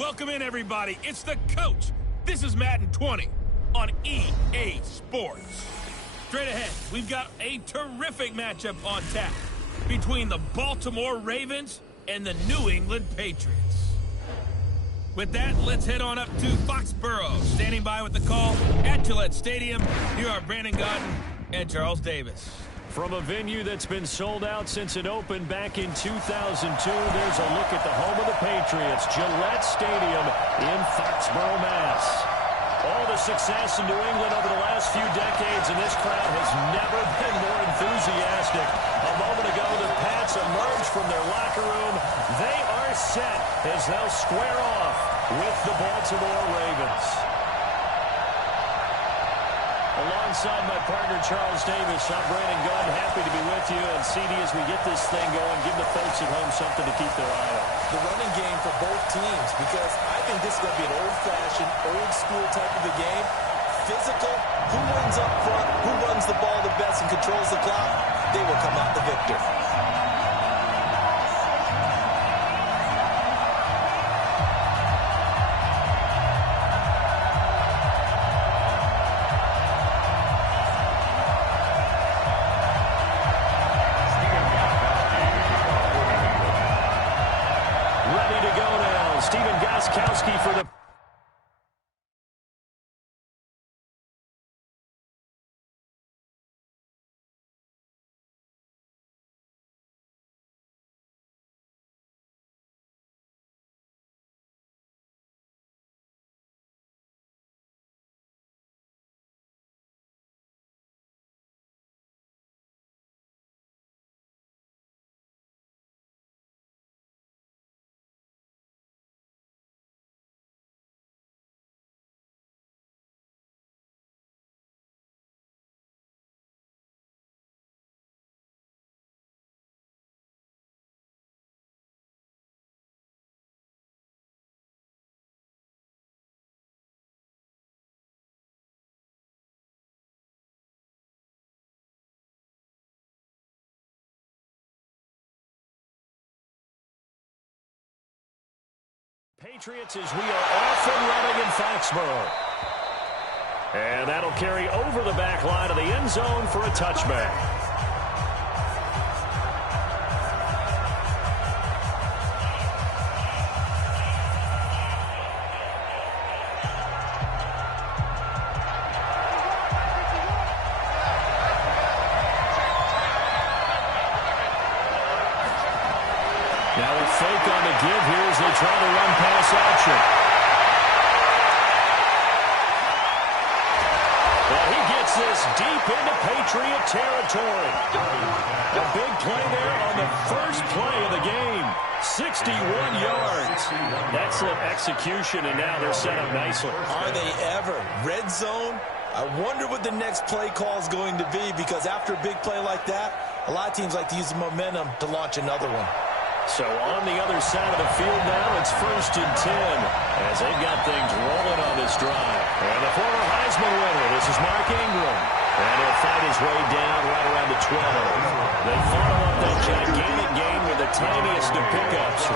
Welcome in, everybody. It's the coach. This is Madden 20 on EA Sports. Straight ahead, we've got a terrific matchup on tap between the Baltimore Ravens and the New England Patriots. With that, let's head on up to Foxborough. Standing by with the call at Gillette Stadium, here are Brandon Godden and Charles Davis. From a venue that's been sold out since it opened back in 2002, there's a look at the home of the Patriots, Gillette Stadium in Foxborough, Mass. All the success in New England over the last few decades, and this crowd has never been more enthusiastic. A moment ago, the Pats emerged from their locker room. They are set as they'll square off with the Baltimore Ravens. Alongside my partner, Charles Davis, I'm Brandon Gunn. Happy to be with you. And CD, as we get this thing going, give the folks at home something to keep their eye on. The running game for both teams, because I think this is going to be an old-fashioned, old-school type of a game. Physical, who wins up front, who runs the ball the best and controls the clock, they will come out the victor. For the Patriots as we are off and running in Foxborough. And that'll carry over the back line of the end zone for a touchback. Now a fake on the give here as they try to run pass action. Well, he gets this deep into Patriot territory. A big play there on the first play of the game. 61 yards. Excellent execution, and now they're set up nicely. Are they ever? Red zone? I wonder what the next play call is going to be, because after a big play like that, a lot of teams like to use the momentum to launch another one. So on the other side of the field now, it's 1st and 10 as they've got things rolling on this drive. And the former Heisman winner, this is Mark Ingram. And he'll fight his way down right around the 12. They follow up that gigantic gain with the tiniest of pickups.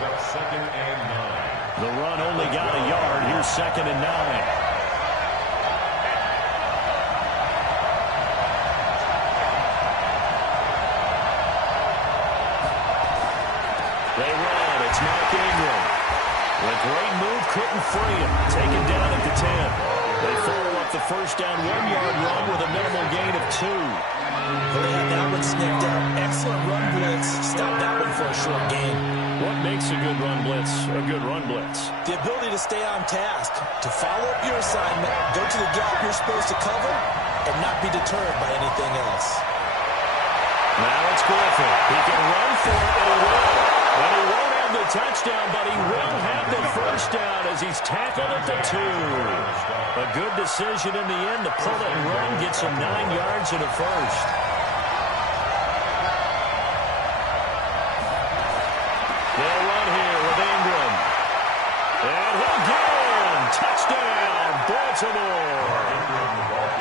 The run only got a yard. Here's 2nd and 9. They run. It's Mark Ingram. A great move, couldn't free him. Taken down at the 10. They follow up the first down 1-yard run with a minimal gain of 2. Well, they had that one sniffed out. Excellent run blitz. Stop that one for a short gain. What makes a good run blitz a good run blitz? The ability to stay on task, to follow up your assignment, go to the gap you're supposed to cover, and not be deterred by anything else. Now it's Griffin. He can run for it, and he will. And he won't have the touchdown, but he will have the first down as he's tackled at the 2. A good decision in the end to pull it and run, gets him 9 yards and a first. They'll run here with Ingram. And he'll get in. Touchdown, Baltimore.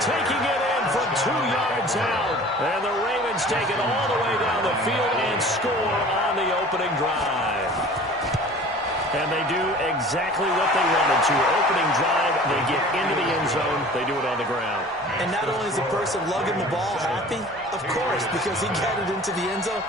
Taking it in from 2 yards out. And the Ravens take it all the way down the field and score on the opening drive. And they do exactly what they wanted to. Opening drive, they get into the end zone. They do it on the ground. And not only is the person lugging the ball happy, of course, because he got it into the end zone.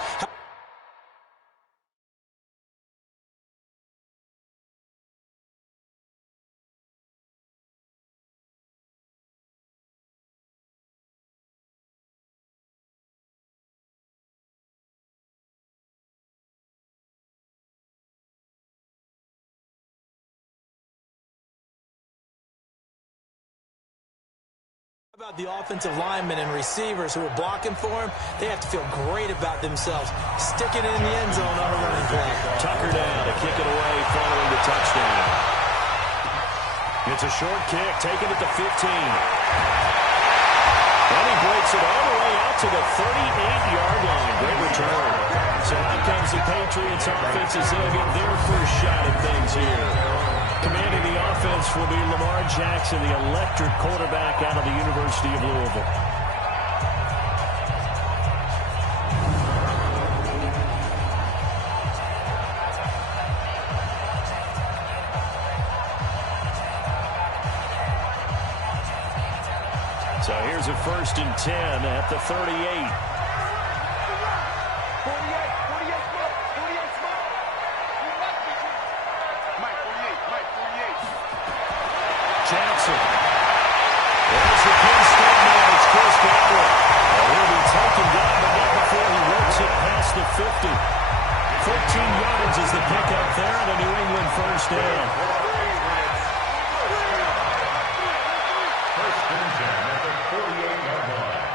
About the offensive linemen and receivers who are blocking for him, they have to feel great about themselves, sticking it in the end zone on a running play. Tucker down to kick it away following the touchdown. It's a short kick, taken at the 15. And he breaks it all the way out to the 38-yard line. Great return. So out comes the Patriots offense as they'll get their first shot at things here. Commanding the offense will be Lamar Jackson, the electric quarterback out of the University of Louisville. So here's a 1st and 10 at the 38. Jackson. There's the pin stop man. It's Chris Godwin. And he'll be taken down, but not before he works it past the 50. 14 yards is the pickup there on a New England first down. First and 10 at the 48-yard line.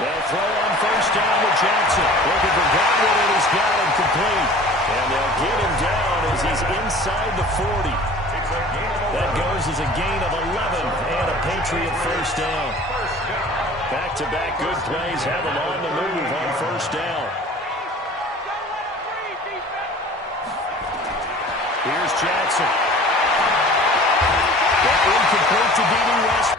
They'll throw on first down to Jackson. Looking for Godwin, and he's got him complete. And they'll get him down as he's inside the 40. That goes as a gain of 11 and a Patriot first down. Back-to-back good plays have him on the move on first down. Here's Jackson. That incomplete to D.D. West.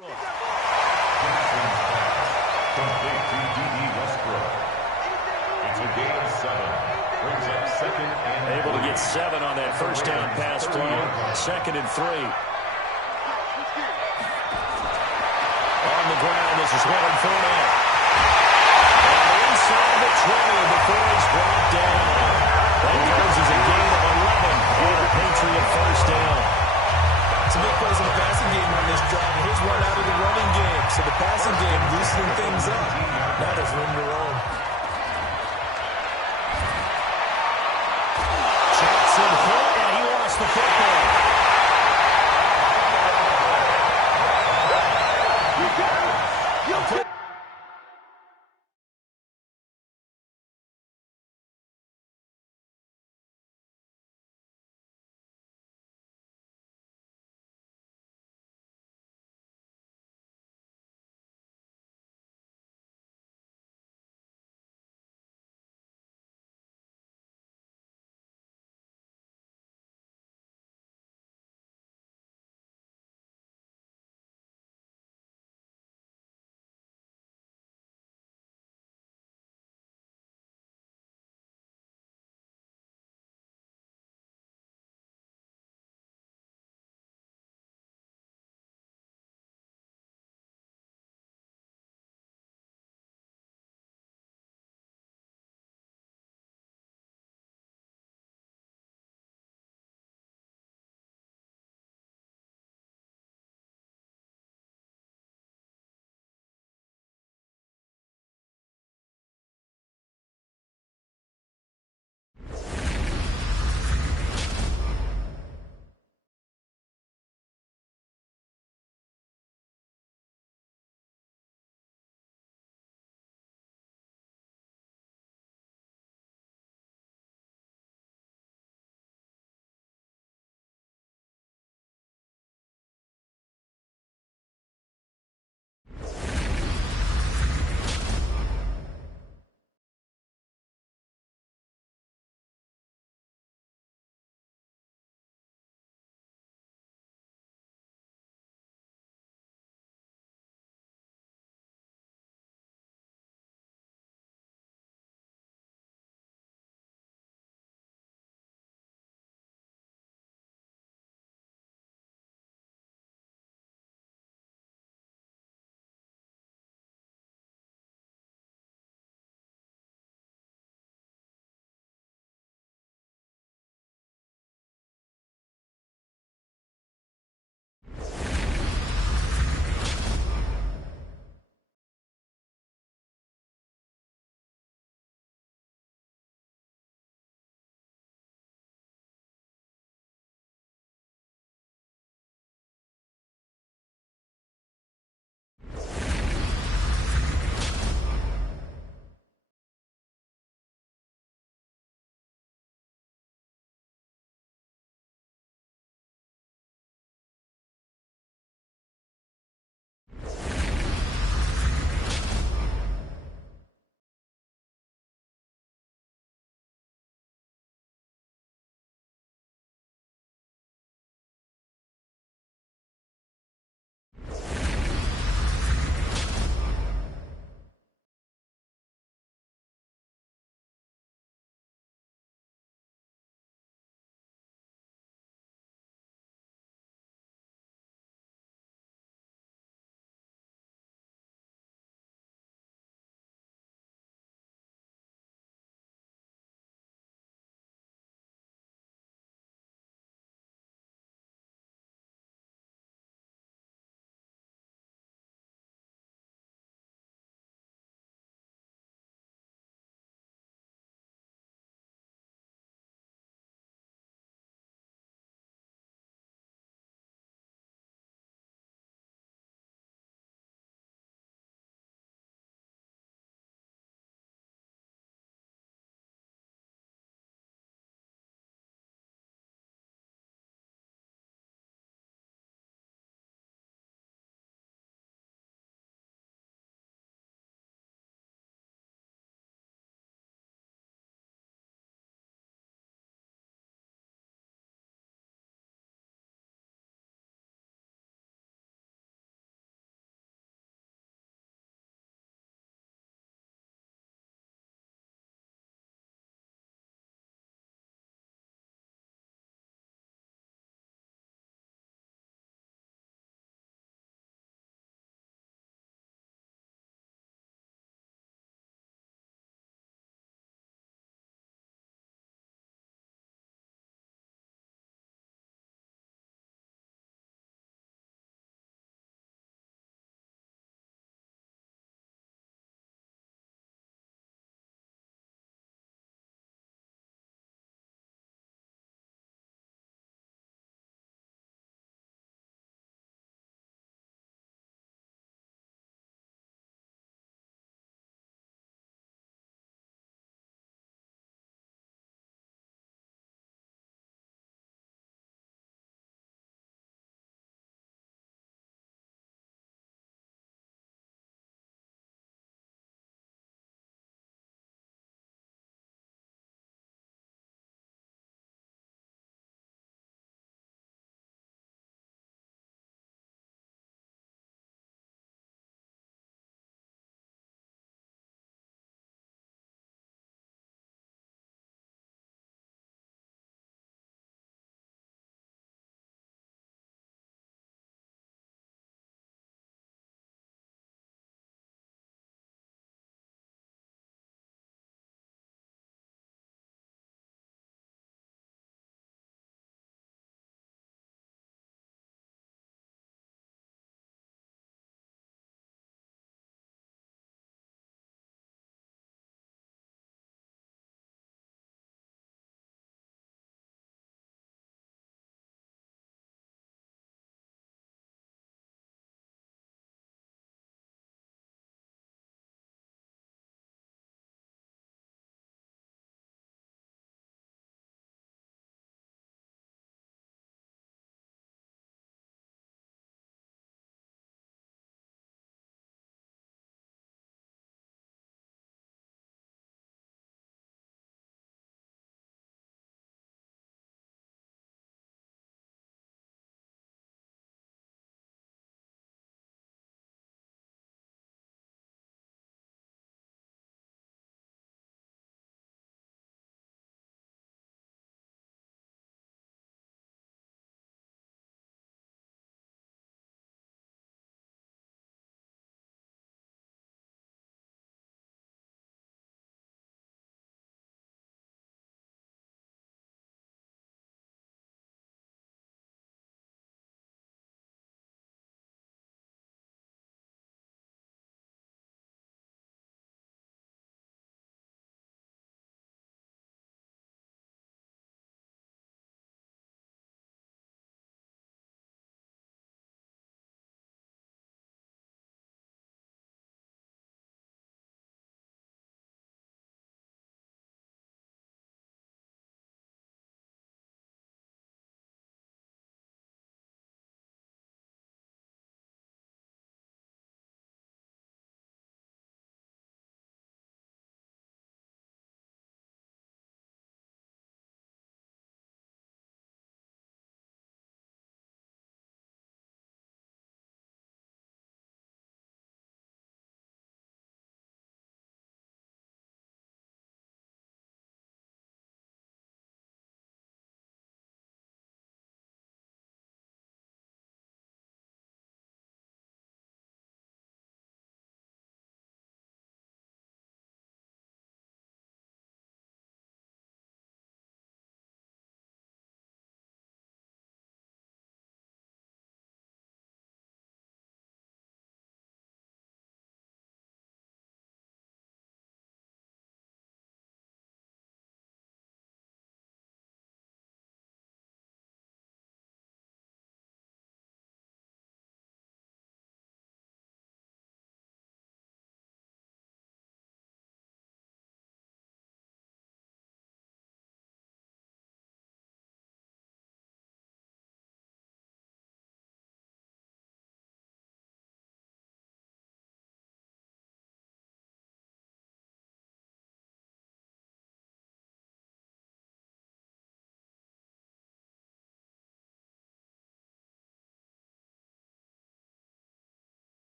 Complete to D.D. Westbrook. It's a gain of 7. Brings up second and Able to get 7 on that first down pass play. Second and 3. On the ground, this is Leonard Fournette. And inside the 20 before he's brought down. That goes as a gain of 11 and a Patriot first down. Some big plays in the passing game on this drive. And here's one out of the running game. So the passing game loosening things up. Now there's room to roam. Jackson hit, and he lost the football.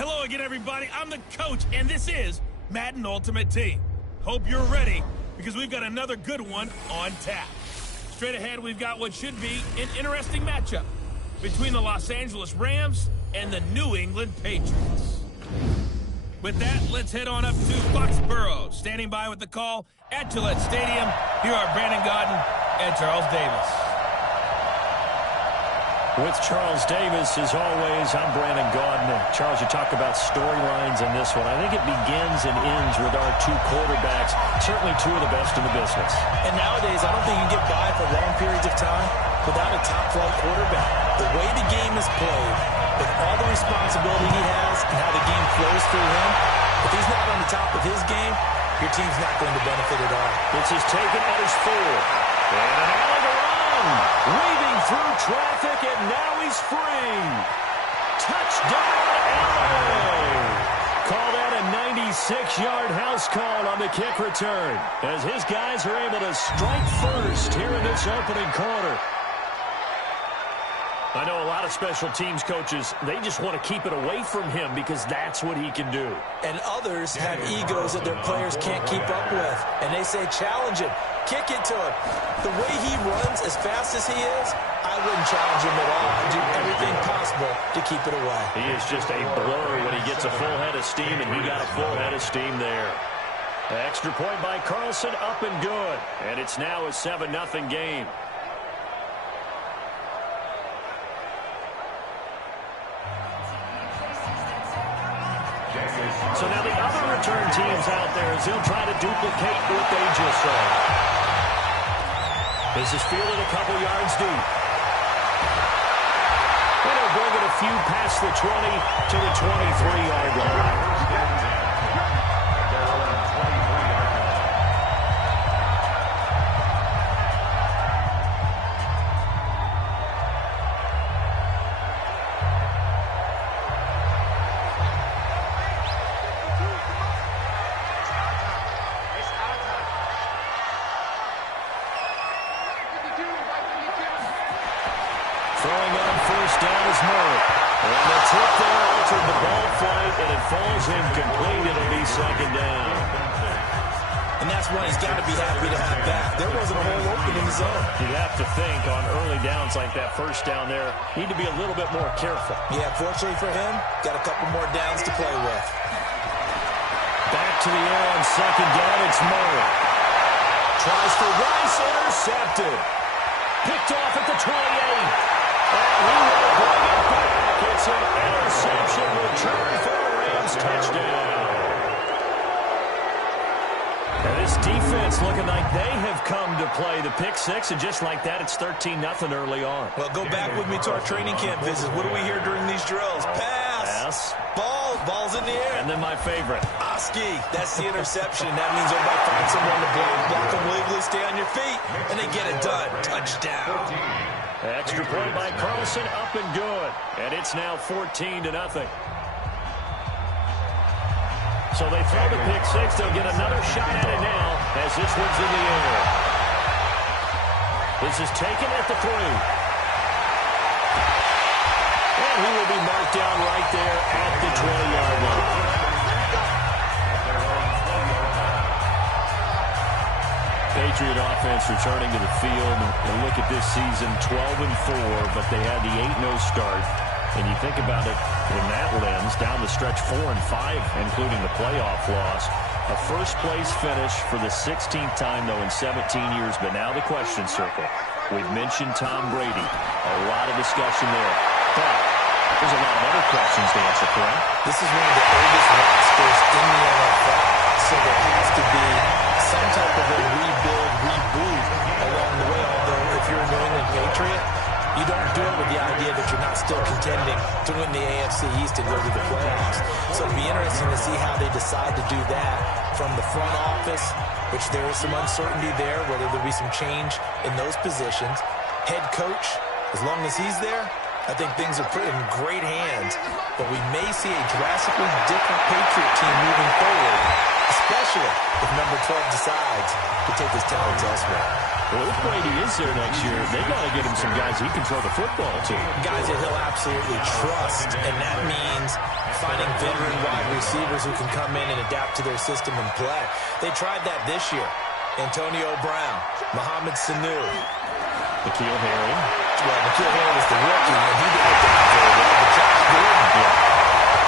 Hello again, everybody. I'm the coach, and this is Madden Ultimate Team. Hope you're ready, because we've got another good one on tap. Straight ahead, we've got what should be an interesting matchup between the Los Angeles Rams and the New England Patriots. With that, let's head on up to Foxborough. Standing by with the call at Gillette Stadium, here are Brandon Gaudin and Charles Davis. With Charles Davis, as always, I'm Brandon Gaudin. Charles, you talk about storylines in this one. I think it begins and ends with our two quarterbacks, certainly two of the best in the business. And nowadays, I don't think you can get by for long periods of time without a top-flight quarterback. The way the game is played, with all the responsibility he has and how the game flows through him, if he's not on the top of his game, your team's not going to benefit at all. This is taken at his 4. And an alley to run. Weaving through traffic, and now he's free. Touchdown, LA. Call that a 96-yard house call on the kick return, as his guys are able to strike first here in this opening quarter. I know a lot of special teams coaches, they just want to keep it away from him because that's what he can do. And others have egos that their players can't keep up with. And they say, challenge him, kick it to him. The way he runs as fast as he is, I wouldn't challenge him at all. I'd do everything possible to keep it away. He is just a blur when he gets a full head of steam, and he got a full head of steam there. Extra point by Carlson, up and good. And it's now a 7-0 game. So now the other return teams out there as they'll try to duplicate what they just saw. This is fielded a couple yards deep. And they'll bring it a few past the 20 to the 23-yard line. Throwing on first down is Murray. And the tip there altered the ball flight, and it falls incomplete. It'll be second down. And that's one he's got to be happy to have back. There wasn't a hole open in the zone. You'd have to think on early downs like that first down there, need to be a little bit more careful. Yeah, fortunately for him, got a couple more downs to play with. Back to the air on second down, it's Murray. Tries for Rice, intercepted. Picked off at the 28. And he will bring it back. It's an interception return for a Rams touchdown. And this defense looking like they have come to play the pick six, and just like that, it's 13-0 early on. Well, go back with me to our training camp visits. What do we hear during these drills? Pass. Ball's in the air. And then my favorite. Oski, that's the interception. That means everybody find someone to block them legally, stay on your feet, and they get it done. Touchdown. Extra point by Carlson, up and good. And it's now 14-0. So they throw the pick six. They'll get another shot at it now as this one's in the air. This is taken at the 3. And he will be marked down right there at the 20-yard line. Patriot offense returning to the field. And look at this season, 12-4, but they had the 8-0 start. And you think about it in that lens, down the stretch 4-5, including the playoff loss. A first-place finish for the 16th time, though, in 17 years. But now the question circle. We've mentioned Tom Brady. A lot of discussion there. But there's a lot of other questions to answer, correct? This is one of the oldest rosters in the NFL, so there has to be some type of a rebuild, reboot along the way. Although if you're a New England Patriot, you don't do it with the idea that you're not still contending to win the AFC East and go to the playoffs. So it'll be interesting to see how they decide to do that from the front office, which there is some uncertainty there, whether there'll be some change in those positions. Head coach, as long as he's there, I think things are put in great hands. But we may see a drastically different Patriot team moving forward, especially if number 12 decides to take his talents elsewhere. Well, if Brady is there next year, they got to get him some guys he can throw the football to. Guys that he'll absolutely trust, and that means finding veteran wide receivers who can come in and adapt to their system and play. They tried that this year. Antonio Brown, Mohamed Sanu. N'Keal Harry. Well, N'Keal Harry was the rookie, and he didn't adapt very well. But Josh Gordon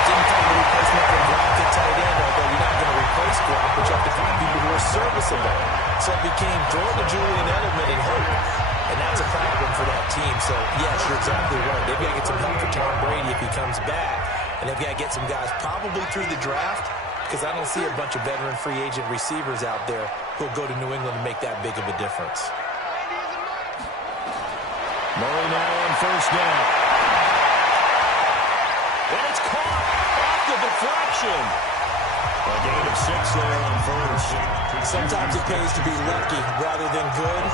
didn't find a replacement for Gronk at tight end, although you're not going to replace Gronk, but you have to find people who are serviceable. So it became throw to Julian Edelman and hope. And that's a problem for that team. So, yes, you're exactly right. They've got to get some help for Tom Brady if he comes back. And they've got to get some guys probably through the draft, because I don't see a bunch of veteran free agent receivers out there who'll go to New England and make that big of a difference. Murray now on first down. And it's caught off the deflection. A gain of 6 there on first. Sometimes it pays to be lucky rather than good.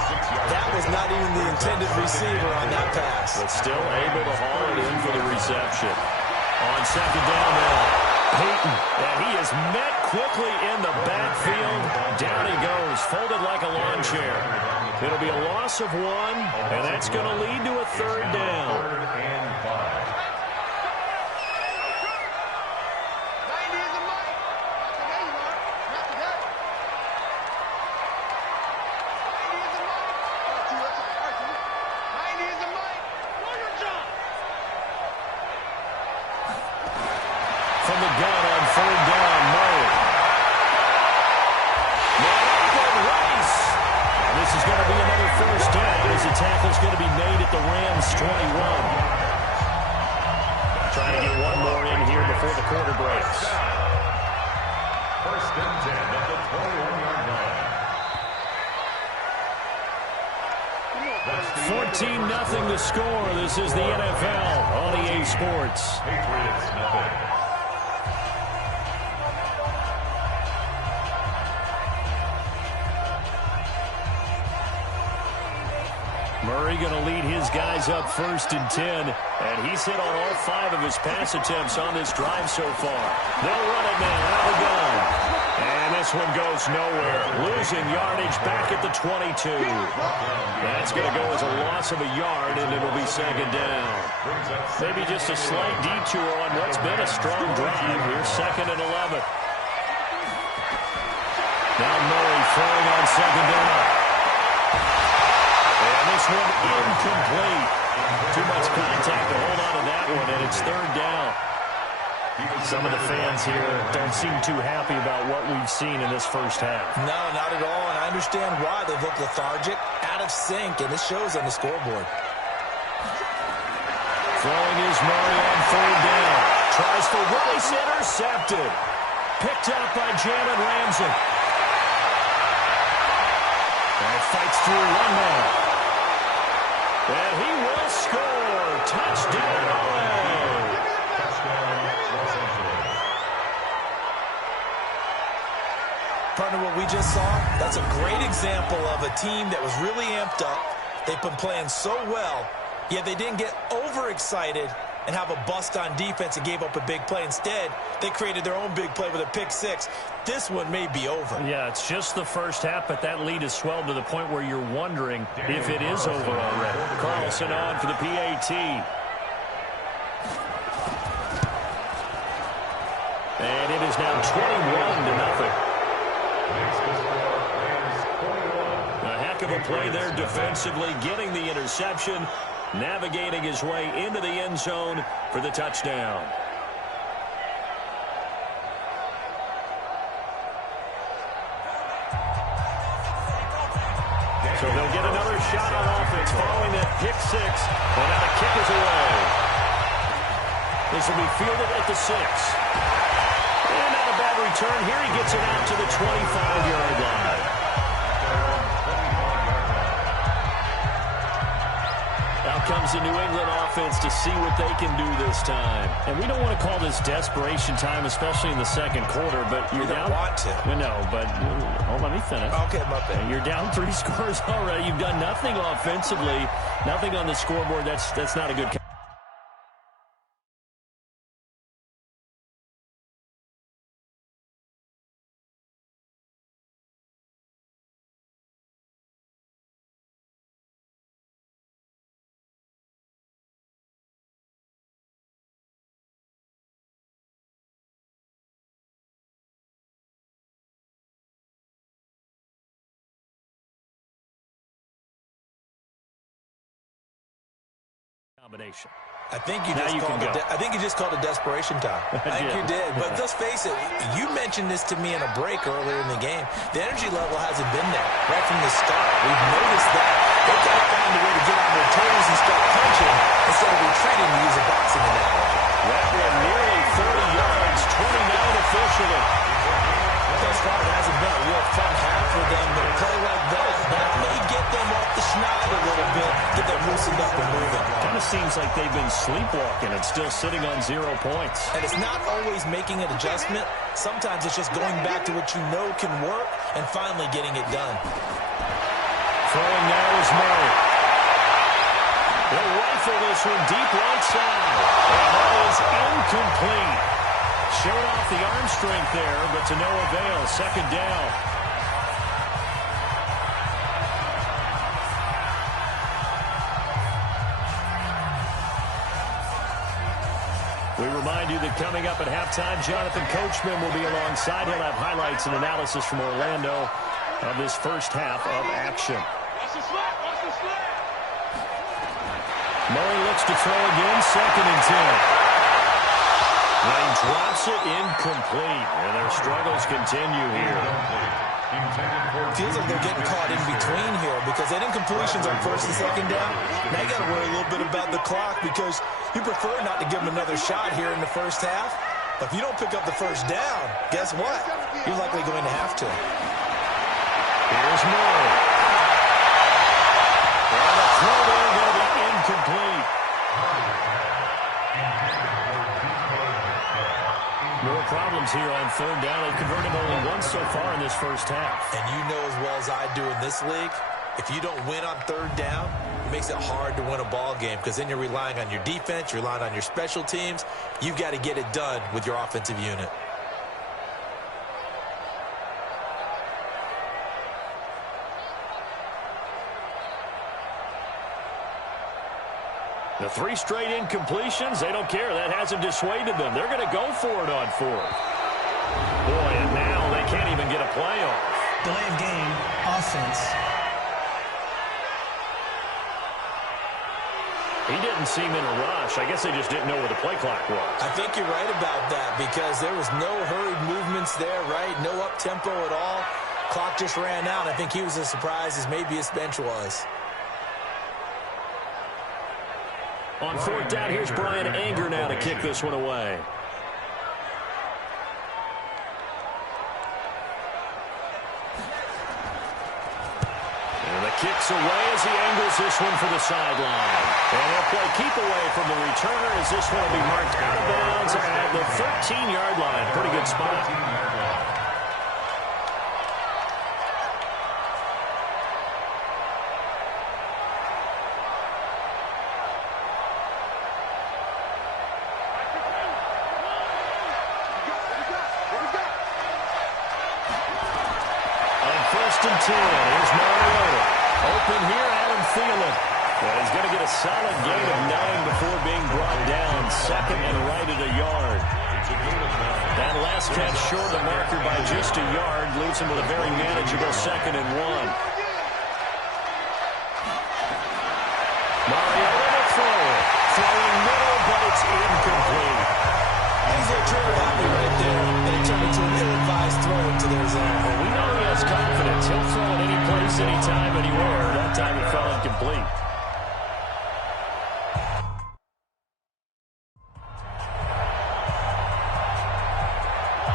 That was not even the intended receiver on that pass. But still able to haul it in for the reception. On second down now, Peyton. And he is met quickly in the backfield. Down he goes, folded like a lawn chair. It'll be a loss of 1, and that's going to lead to a third down. From the gun on third down, Murray. Race. And this is going to be another first down as the tackle's going to be made at the Rams' 21. Trying to get one more in here before the quarter breaks. First and 10 at the 21-yard line. 14-0 the score. This is the NFL on EA Sports. Patriots nothing. Murray going to lead his guys up first and 10, and he's hit on all 5 of his pass attempts on this drive so far. They'll run it now out of the gun. And this one goes nowhere. Losing yardage back at the 22. That's going to go as a loss of a yard, and it'll be second down. Maybe just a slight detour on what's been a strong drive here, second and 11. Now Murray throwing on second down. And this one incomplete. Too much contact to hold on to that one, and it's third down. Some of the fans here don't seem too happy about what we've seen in this first half. No, not at all, and I understand why. They've looked lethargic, out of sync, and this shows on the scoreboard. Throwing is Murray on third down. Tries for Rice, intercepted. Picked up by Jalen Ramsey. And fights through one man. And he will score. Touchdown, LA. Touchdown, Los Angeles. Partner, what we just saw, that's a great example of a team that was really amped up. They've been playing so well, yet they didn't get overexcited and have a bust on defense and gave up a big play. Instead, they created their own big play with a pick six. This one may be over. Yeah, it's just the first half, but that lead has swelled to the point where you're wondering if it is over already. Carlson on for the PAT. And it is now 21-0. A heck of a play there defensively, getting the interception, navigating his way into the end zone for the touchdown. So they'll get another shot on offense following that pick six. And now the kick is away. This will be fielded at the 6. And not a bad return. Here he gets it out to the 25-yard line. Out comes the New England offense to see what they can do this time. And we don't want to call this desperation time, especially in the second quarter, but you're down. You don't want to. No, but hold on, let me finish. Okay, my bad. You're down 3 scores already. You've done nothing offensively, nothing on the scoreboard. That's not a good combination. I think you just called a desperation time. I think you did. But let's face it, you mentioned this to me in a break earlier in the game. The energy level hasn't been there right from the start. We've noticed that. They've got to find a way to get on their toes and start punching instead of retreating, to use a boxing analogy. That one nearly 30 yards, 29 officially. Thus far, it hasn't been a real fun half for them, but a play like that may get them off the schneid a little bit, get them loosened up and moving. Kind of seems like they've been sleepwalking and still sitting on 0 points. And it's not always making an adjustment. Sometimes it's just going back to what you know can work and finally getting it done. Throwing now is Murray. They'll rifle this one deep right side. And that is incomplete. Showed off the arm strength there, but to no avail. Second down. We remind you that coming up at halftime, Jonathan Coachman will be alongside. He'll have highlights and analysis from Orlando of this first half of action. Murray looks to throw again, 2nd and 10. And he drops it incomplete, and their struggles continue here. Feels like they're getting caught in between here because they didn't completions on 1st and 2nd down. Now you got to worry a little bit about the clock because you prefer not to give them another shot here in the first half. But if you don't pick up the first down, guess what? You're likely going to have to. Here's Murray. And the throw there going to be incomplete. More problems here on 3rd down. They've converted only once so far in this first half. And you know as well as I do in this league, if you don't win on 3rd down, it makes it hard to win a ball game because then you're relying on your defense, you're relying on your special teams. You've got to get it done with your offensive unit. The 3 straight incompletions, they don't care. That hasn't dissuaded them. They're going to go for it on 4th. Boy, and now they can't even get a play off. Delay of game, offense. He didn't seem in a rush. I guess they just didn't know where the play clock was. I think you're right about that because there was no hurried movements there, right? No up-tempo at all. Clock just ran out. I think he was as surprised as maybe his bench was. On 4th down, here's Brian Anger now to kick this one away. And the kick's away as he angles this one for the sideline. And they'll play keep away from the returner as this one will be marked out of bounds at the 13-yard line. Pretty good spot. Here's Mariota. Open here, Adam Thielen. Well, he's going to get a solid gain of 9 before being brought down. 2nd and right at a yard. That last catch short of the marker by just a yard leaves him with a very manageable 2nd and 1. Mariota to throw. Throwing middle, but it's incomplete. He's a true happy right there. And it turned into an ill-advised throw into their zone. Well, we know he has confidence. He'll throw it any place, anytime, anywhere. That time it fell incomplete.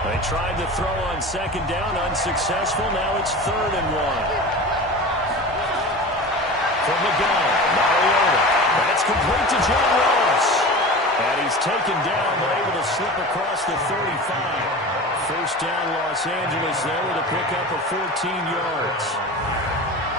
They tried to throw on 2nd down, unsuccessful. Now it's 3rd and 1. From the gun, Mariota. That's complete to John Ross. And he's taken down, but able to slip across the 35. First down, Los Angeles there with a pickup of 14 yards.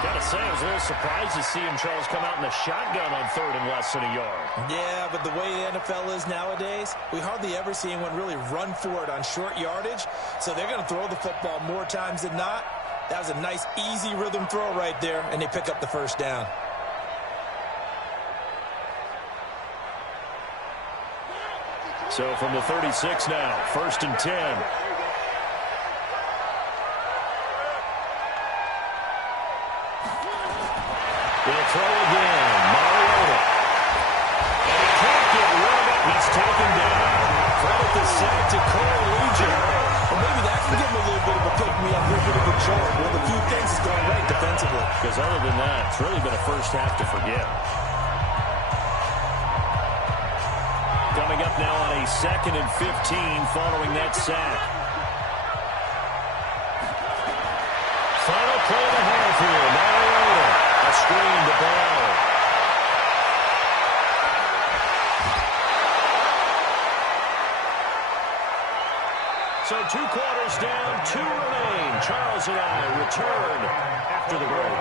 Gotta say, I was a little surprised to see him, Charles, come out in the shotgun on 3rd and less than a yard. Yeah, but the way the NFL is nowadays, we hardly ever see anyone really run for it on short yardage. So they're going to throw the football more times than not. That was a nice, easy rhythm throw right there, and they pick up the first down. So from the 36 now, 1st and 10. They'll throw again. Mariota. It's taken down. Credit the sack to Corey Legion. Well, maybe that can give him a little bit of a pick-me-up, a little bit of a jolt. Well, a few things is going right defensively. Because other than that, it's really been a first half to forget. Coming up now on a 2nd and 15 following that sack. Final play of the half here. Mariota. A screen to Bell. So 2 quarters down, 2 remain. Charles and I return after the break.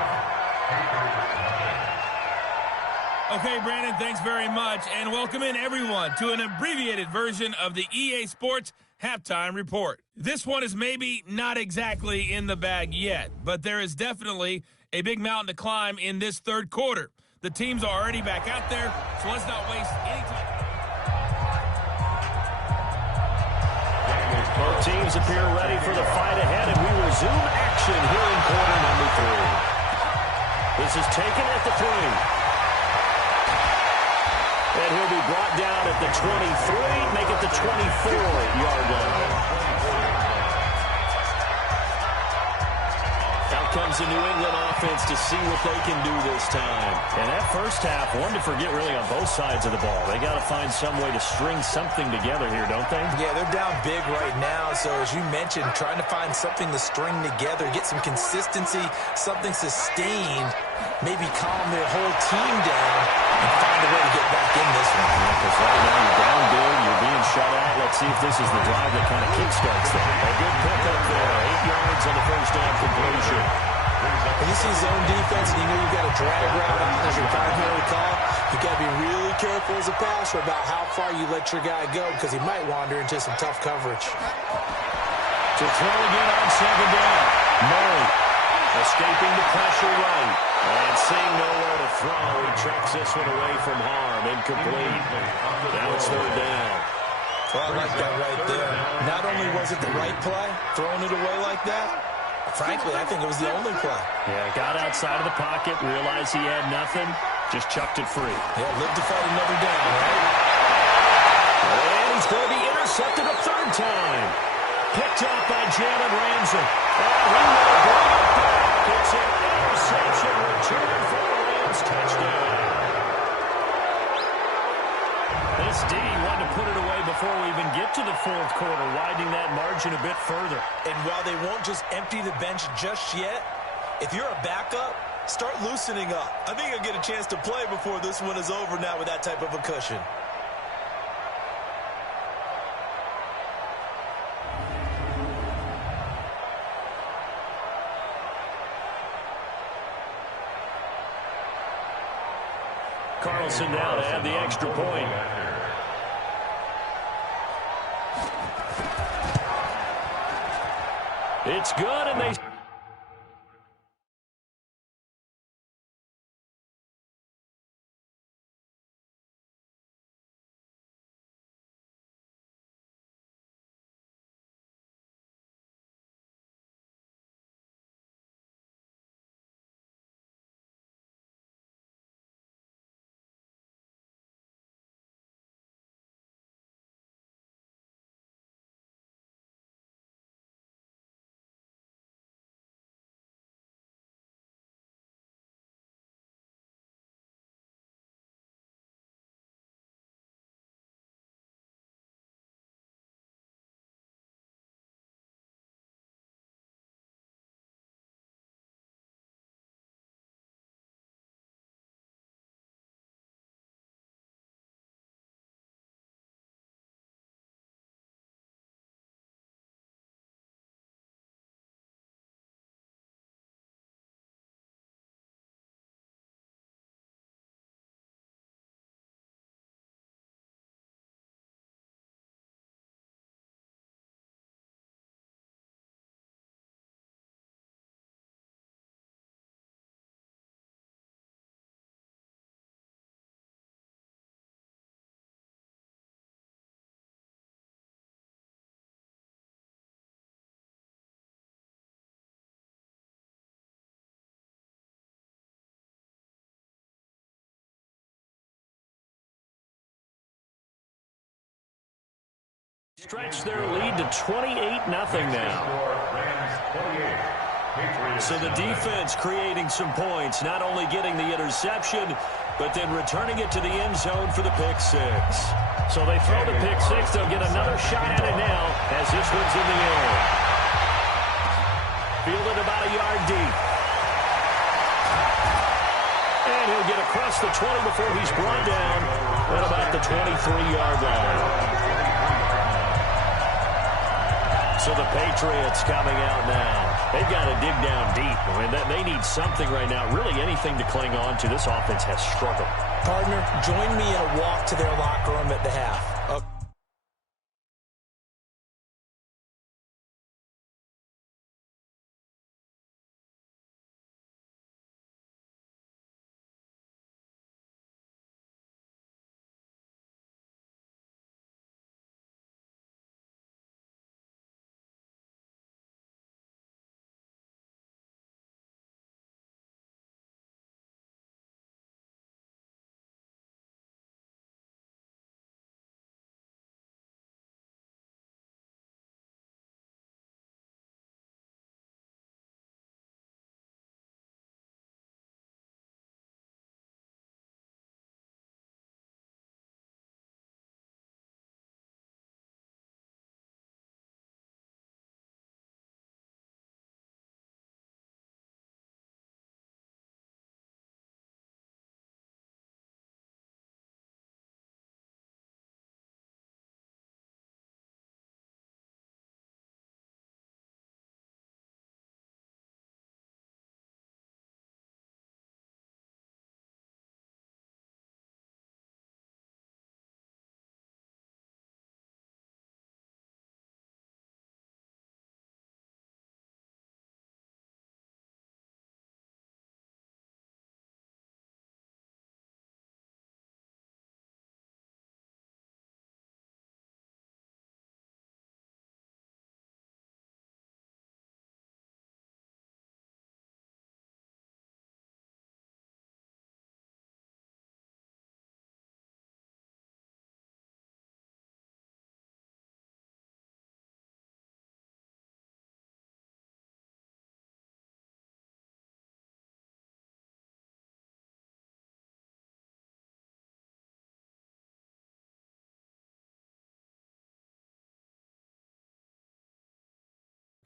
Okay, Brandon, thanks very much. And welcome in, everyone, to an abbreviated version of the EA Sports Halftime Report. This one is maybe not exactly in the bag yet, but there is definitely a big mountain to climb in this third quarter. The teams are already back out there, so let's not waste any time. Both teams appear ready for the fight ahead, and we resume action here in quarter number 3. This is taken at the 3. And he'll be brought down at the 23, make it the 24-yard line. Out comes the New England offense to see what they can do this time. And that first half, one to forget really on both sides of the ball. They got to find some way to string something together here, don't they? Yeah, they're down big right now. So as you mentioned, trying to find something to string together, get some consistency, something sustained, maybe calm their whole team down and find a way to get back in this one. Because right now you're down big, you're being shut out. Let's see if this is the drive that kind of kickstarts them. A good pickup there, 8 yards on the first down completion. When you see zone defense and you know you've got a drag route on as your primary call, you've got to be really careful as a passer about how far you let your guy go because he might wander into some tough coverage. To throw again on 2nd down. Murray escaping the pressure right. And seeing nowhere to throw, he tracks this one away from harm. Incomplete. Now it's 3rd down. Well, I like that right there. Not only was it the right play, throwing it away like that, frankly, I think it was the only play. Yeah, got outside of the pocket, realized he had nothing, just chucked it free. Yeah, lived to fight another down, right? And he's going to be intercepted a 3rd time. Picked up by Jalen Ramsey. And he will bring it back. It's an interception return for the Rams touchdown. This D wanted to put it away before we even get to the 4th quarter, widening that margin a bit further. And while they won't just empty the bench just yet, if you're a backup, start loosening up. I think you'll get a chance to play before this one is over now with that type of a cushion. Carlson now to add the extra point. It's good, and they Stretch their lead to 28-0 now. So the defense creating some points, not only getting the interception, but then returning it to the end zone for the pick six. So they throw the pick six. They'll get another shot at it now as this one's in the air. Fielded about a yard deep. And he'll get across the 20 before he's brought down at about the 23-yard line. So the Patriots coming out now. They've got to dig down deep. I mean, they need something right now, really anything to cling on to. This offense has struggled. Partner, join me in a walk to their locker room at the half.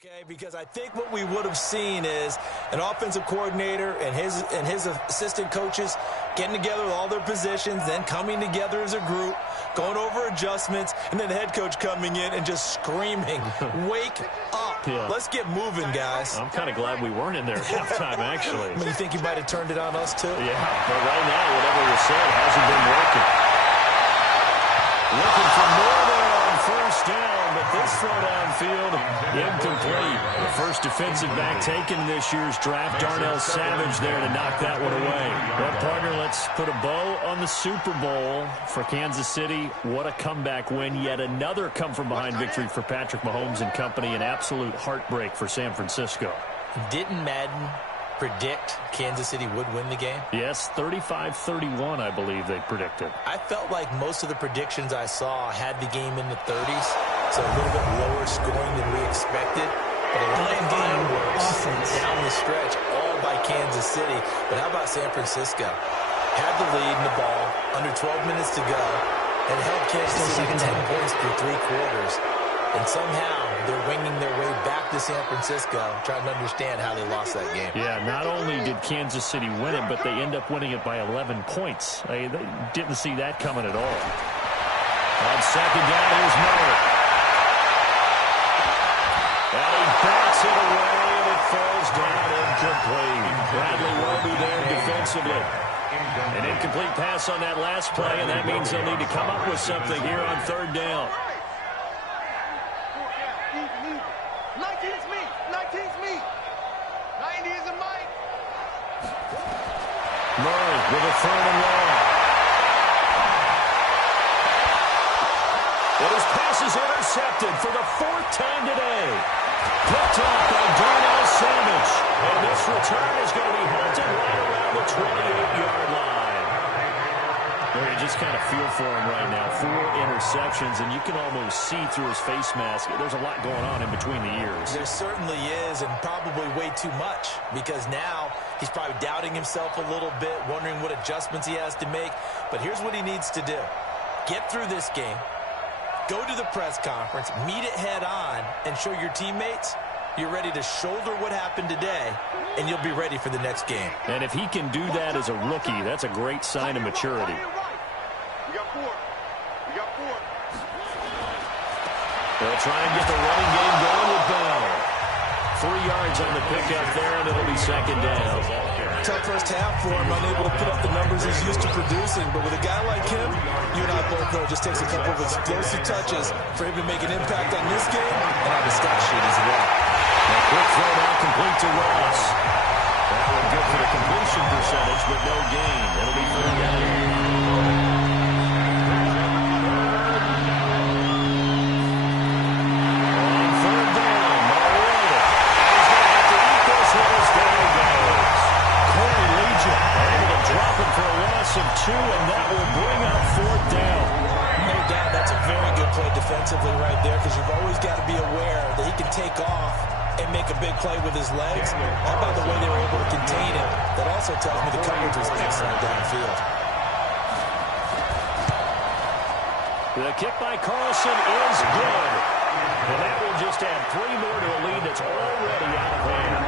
Okay, because I think what we would have seen is an offensive coordinator and his assistant coaches getting together with all their positions, then coming together as a group, going over adjustments, and then the head coach coming in and just screaming, "Wake up. Yeah. Let's get moving, guys." I'm kind of glad we weren't in there at halftime, actually. I mean, you think he might have turned it on us, too? Yeah, but right now, whatever was said hasn't been working. Looking for more there on first down, but this throw downfield incomplete. The first defensive back taken in this year's draft, Darnell Savage, there to knock that one away. Well, partner, let's put a bow on the Super Bowl for Kansas City. What a comeback win. Yet another come-from-behind victory for Patrick Mahomes and company. An absolute heartbreak for San Francisco. Didn't Madden predict Kansas City would win the game? Yes, 35-31, I believe they predicted. I felt like most of the predictions I saw had the game in the 30s, so a little bit lower scoring than we expected. But a lot of fireworks down the stretch, all by Kansas City. But how about San Francisco? Had the lead in the ball, under 12 minutes to go, and held Kansas City 10 points through 3 quarters. And somehow they're winging their way back to San Francisco, trying to understand how they lost that game. Yeah, not only did Kansas City win it, but they end up winning it by 11 points. They didn't see that coming at all. On second down, here's Murray. And he bats it away, and it falls down incomplete. Bradley Roby there defensively. An incomplete pass on that last play, and that means they'll need to come up with something here on third down. 19's me. 19's me. 90 is a Mike. Murray with a third and long. And his pass is intercepted for the 4th time today. Picked up by Darnell Savage. And this return is going to be halted right around the 28-yard line. just kind of feel for him right now. 4 interceptions, and you can almost see through his face mask. There's a lot going on in between the ears. There certainly is, and probably way too much, because now he's probably doubting himself a little bit, wondering what adjustments he has to make. But here's what he needs to do. Get through this game, go to the press conference, meet it head on, and show your teammates you're ready to shoulder what happened today, and you'll be ready for the next game. And if he can do that as a rookie, that's a great sign of maturity. We got 4. We got 4. They'll try and get the running game going with Bell. 3 yards on the pickup there, and it'll be second down. Tough first half for him, unable to put up the numbers he's used to producing. But with a guy like him, you and I both know it just takes a couple of explosive touches for him to make an impact on this game and on the stat sheet as well. A quick throw now complete to Ross. That one good for the completion percentage, but no gain. It'll be 3rd down. Of 2, and that will bring up 4th down. No doubt that's a very good play defensively right there, because you've always got to be aware that he can take off and make a big play with his legs. How about the way they were able to contain him? That also tells me the coverage was excellent downfield. The kick by Carlson is good. And that will just add 3 more to a lead that's already out of hand.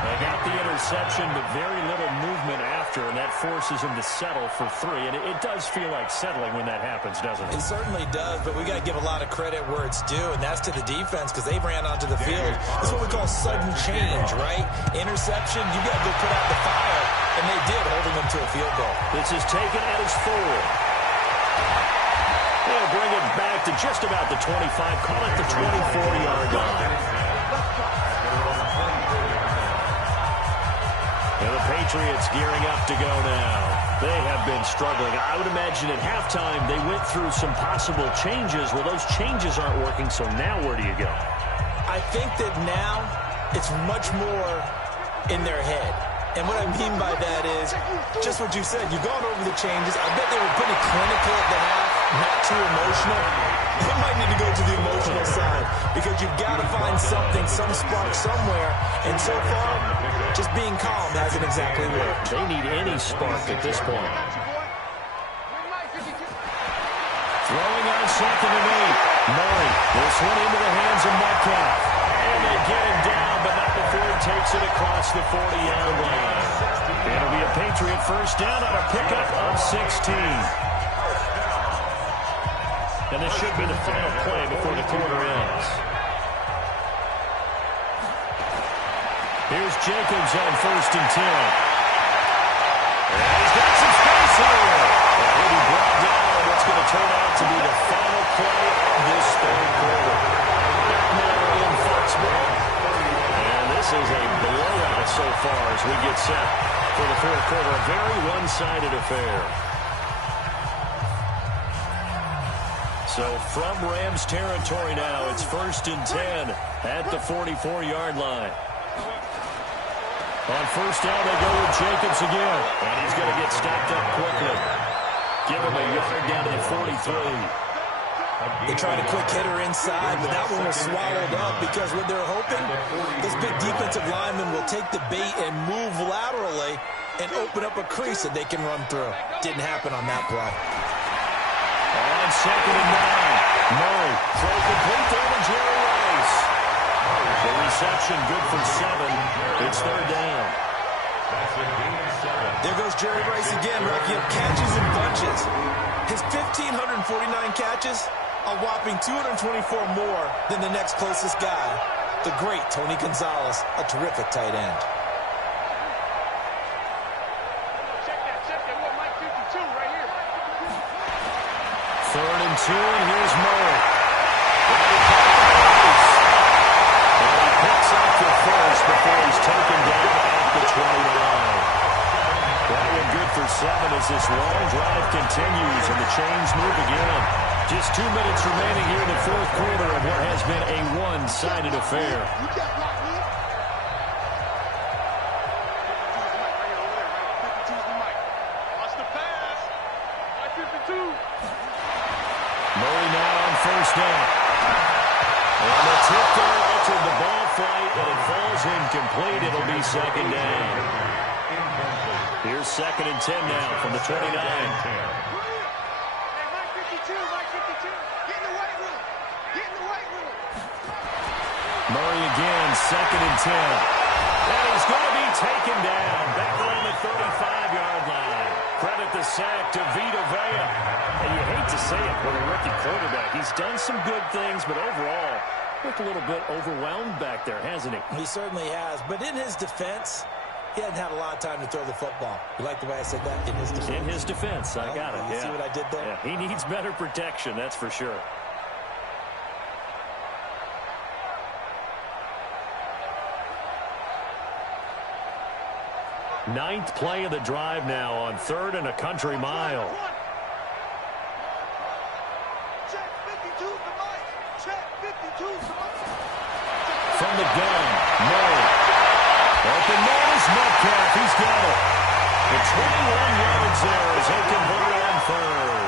They got the interception, but very little movement after, and that forces him to settle for 3. And it does feel like settling when that happens, doesn't it? It certainly does, but we got to give a lot of credit where it's due, and that's to the defense, because they ran onto the field. This is what we call sudden change, right? Interception, you got to go put out the fire, and they did, holding them to a field goal. This is taken at his 4. They'll bring it back to just about the 25, call it the 24-yard line. And the Patriots gearing up to go now. They have been struggling. I would imagine at halftime they went through some possible changes. Well, those changes aren't working, so now where do you go? I think that now it's much more in their head. And what I mean by that is just what you said. You've gone over the changes. I bet they were pretty clinical at the half, not too emotional. They might need to go to the emotional side, because you've got to find something, some spark somewhere. And so far, just being calm hasn't exactly worked. They need any spark at this point. Throwing on 2nd and 8. Murray, this one into the hands of Metcalf. And they get him down, but not before he takes it across the 40-yard line. It'll be a Patriot first down on a pickup of 16. And this should be the final play before the quarter ends. Here's Jacobs on 1st and 10. And he's got some space here. And he'll be brought down on what's going to turn out to be the final play of this 3rd quarter. Now in Foxborough. And this is a blowout so far as we get set for the 4th quarter. A very one-sided affair. So from Rams territory now, it's 1st and 10 at the 44-yard line. On 1st down, they go with Jacobs again. And he's going to get stopped up quickly. Give him a yard down to the 43. They tried a quick hitter inside, but that one was swallowed up, because what they're hoping, this big defensive lineman will take the bait and move laterally and open up a crease that they can run through. Didn't happen on that play. On 2nd and 9. Murray, throw complete there to Jerry Rice. The reception good for 7. It's 3rd down. There goes Jerry Rice again, racking up catches and bunches. His 1,549 catches, a whopping 224 more than the next closest guy, the great Tony Gonzalez, a terrific tight end. Third and 2, and here's Murray. And he picks up the first before he's taken down at the 20-line. That one good for 7 as this long drive continues, and the chains move again. Just 2 minutes remaining here in the 4th quarter of what has been a one-sided affair. snap. And the tip there entered the ball flight, and it falls incomplete. It'll be second down. Here's 2nd and 10 now from the 29. Murray again, 2nd and 10. And he's going to be taken down back around the 35-yard line. Credit the sack to Vita Vea. And you hate to say it with a rookie quarterback. He's done some good things, but overall, looked a little bit overwhelmed back there, hasn't he? He certainly has. But in his defense, he hasn't had a lot of time to throw the football. You like the way I said that? In his defense. In his defense, I got it. You see what I did there? Yeah, he needs better protection, that's for sure. 9th play of the drive now on 3rd and a country mile. From the gun, Murray. Open man is Metcalf. He's got it. The 21 yards there as they convert on 3rd.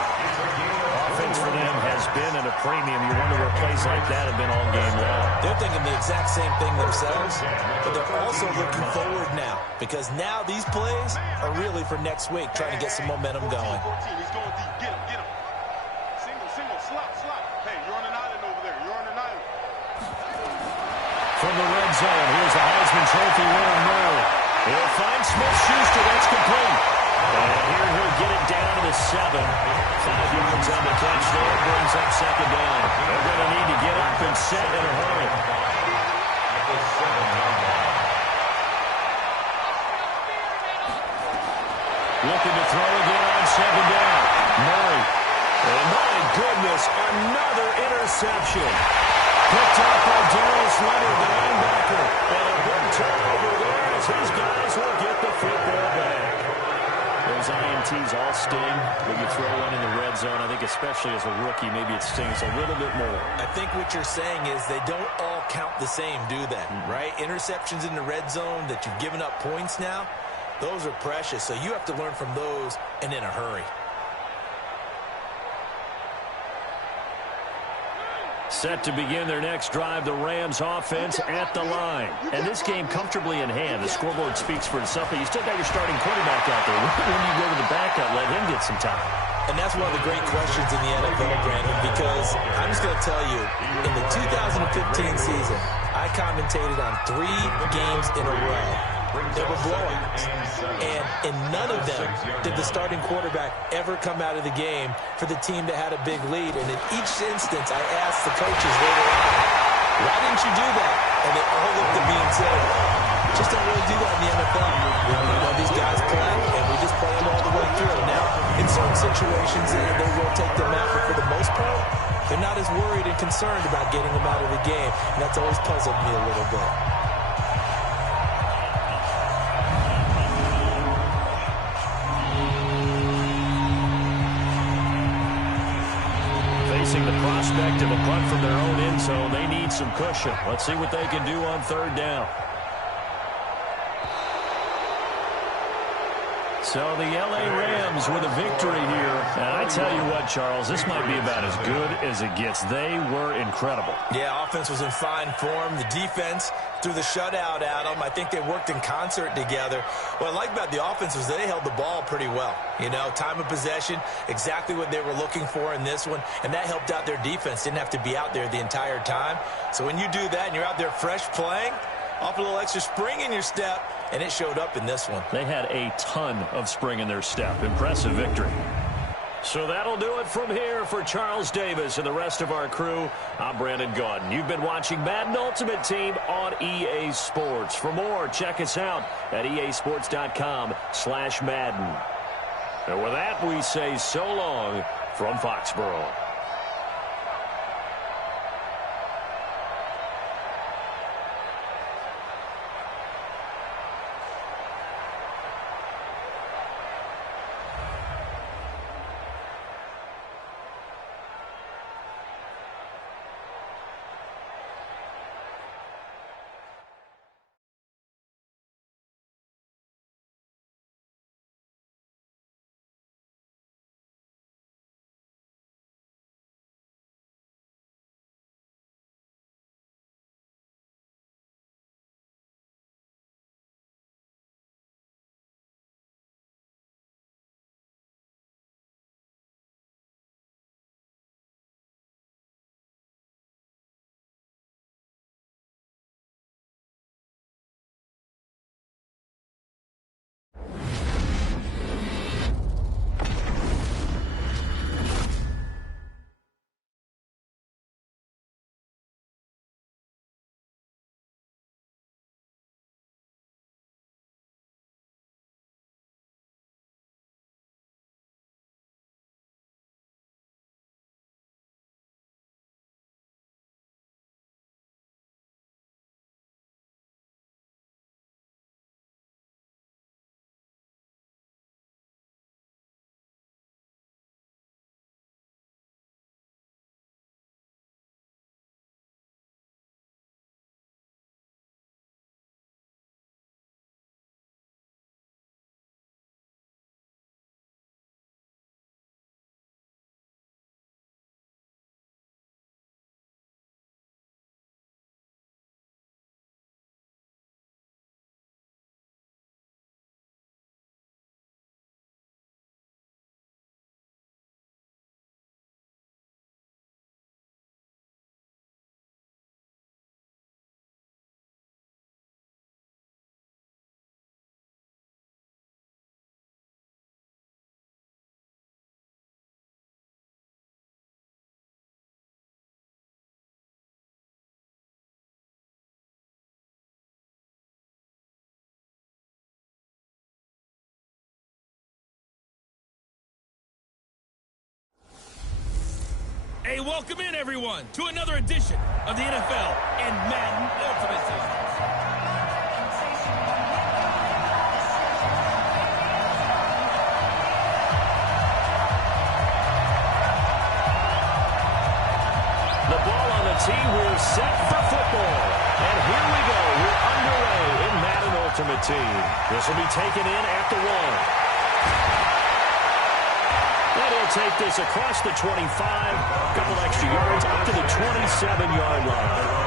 Offense for them has been at a premium. You wonder where plays like that have been all game long. They're thinking the exact same thing themselves, but they're also looking forward now because now these plays are really for next week, trying to get some momentum going. He's going deep. Get him, get him. Single, slot. Hey, you're on an island over there. You're on an island. From the red zone, here's the Heisman Trophy winner, Murray. He'll find Smith-Schuster. That's complete. And here he'll get it down to the 7. 5 yards on the catch there. Brings up 2nd down. They're going to need to get up and set in a hurry. Looking to throw again on 2nd down. Murray. And my goodness, another interception. Picked up by Darius Leonard, the linebacker. And a big turnover there as his guys will get the football back. Those INTs all sting when you throw one in the red zone. I think especially as a rookie, maybe it stings a little bit more. I think what you're saying is they don't all count the same, do they? Right? Interceptions in the red zone that you've given up points now, those are precious. So you have to learn from those and in a hurry. Set to begin their next drive, the Rams offense at the line. And this game comfortably in hand. The scoreboard speaks for itself, but you still got your starting quarterback out there. When you go to the backup, let him get some time. And that's one of the great questions in the NFL, Brandon, because I'm just going to tell you, in the 2015 season, I commentated on 3 games in a row. They were blowouts. And in none of them did the starting quarterback ever come out of the game for the team that had a big lead. And in each instance, I asked the coaches later on, why didn't you do that? And they all looked at me and said, just don't really do that in the NFL. You know, these guys play, and we just play them all the way through. Now, in certain situations, they will take them out, but for the most part, they're not as worried and concerned about getting them out of the game. And that's always puzzled me a little bit. Facing the prospect of a punt from their own end zone, they need some cushion. Let's see what they can do on 3rd down. So the L.A. Rams with a victory here. And I tell you what, Charles, this might be about as good as it gets. They were incredible. Yeah, offense was in fine form. The defense threw the shutout at them. I think they worked in concert together. What I like about the offense was they held the ball pretty well. You know, time of possession, exactly what they were looking for in this one. And that helped out their defense. Didn't have to be out there the entire time. So when you do that and you're out there fresh playing, off a little extra spring in your step, and it showed up in this one. They had a ton of spring in their step. Impressive victory. So that'll do it from here for Charles Davis and the rest of our crew. I'm Brandon Gaudin. You've been watching Madden Ultimate Team on EA Sports. For more, check us out at easports.com/Madden. And with that, we say so long from Foxborough. Hey, welcome in, everyone, to another edition of the NFL and Madden Ultimate Team. The ball on the tee. We're set for football. And here we go. We're underway in Madden Ultimate Team. This will be taken in at the 1. And he'll take this across the 25, a couple extra yards up to the 27-yard line.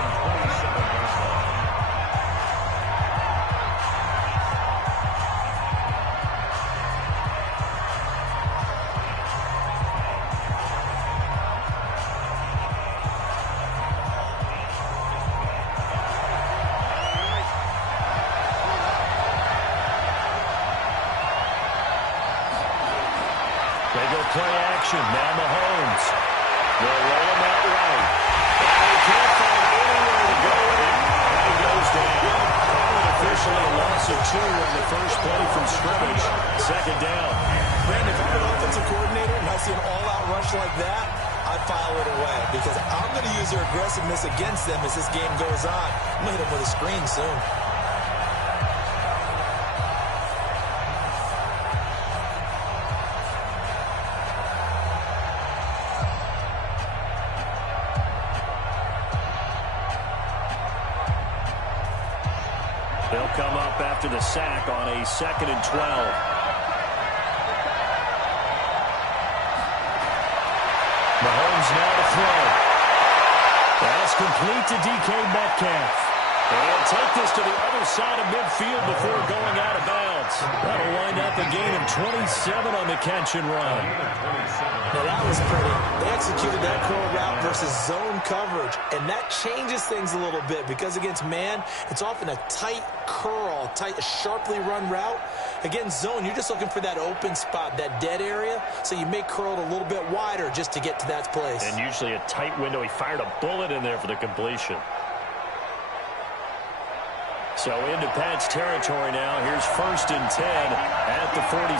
Play action, now Mahomes. They'll roll him out right. And he can't find anywhere to go with it. And he goes down. Probably officially a loss of 2 on the first play from scrimmage. Second down. Brandon, if I'm an offensive coordinator and I see an all-out rush like that, I file it away because I'm going to use their aggressiveness against them as this game goes on. I'm going to hit them with a screen soon. They'll come up after the sack on a 2nd and 12. Mahomes now to throw. That's complete to DK Metcalf. And he'll take this to the other side of midfield before going out of bounds. That'll wind up a gain of 27 on the catch and run. Now that was pretty. They executed that curl route versus zone coverage, and that changes things a little bit because against man, it's often a tight curl, sharply run route. Against zone, you're just looking for that open spot, that dead area, so you may curl it a little bit wider just to get to that place. And usually a tight window. He fired a bullet in there for the completion. So into Pat's territory now. Here's 1st and 10 at the 47.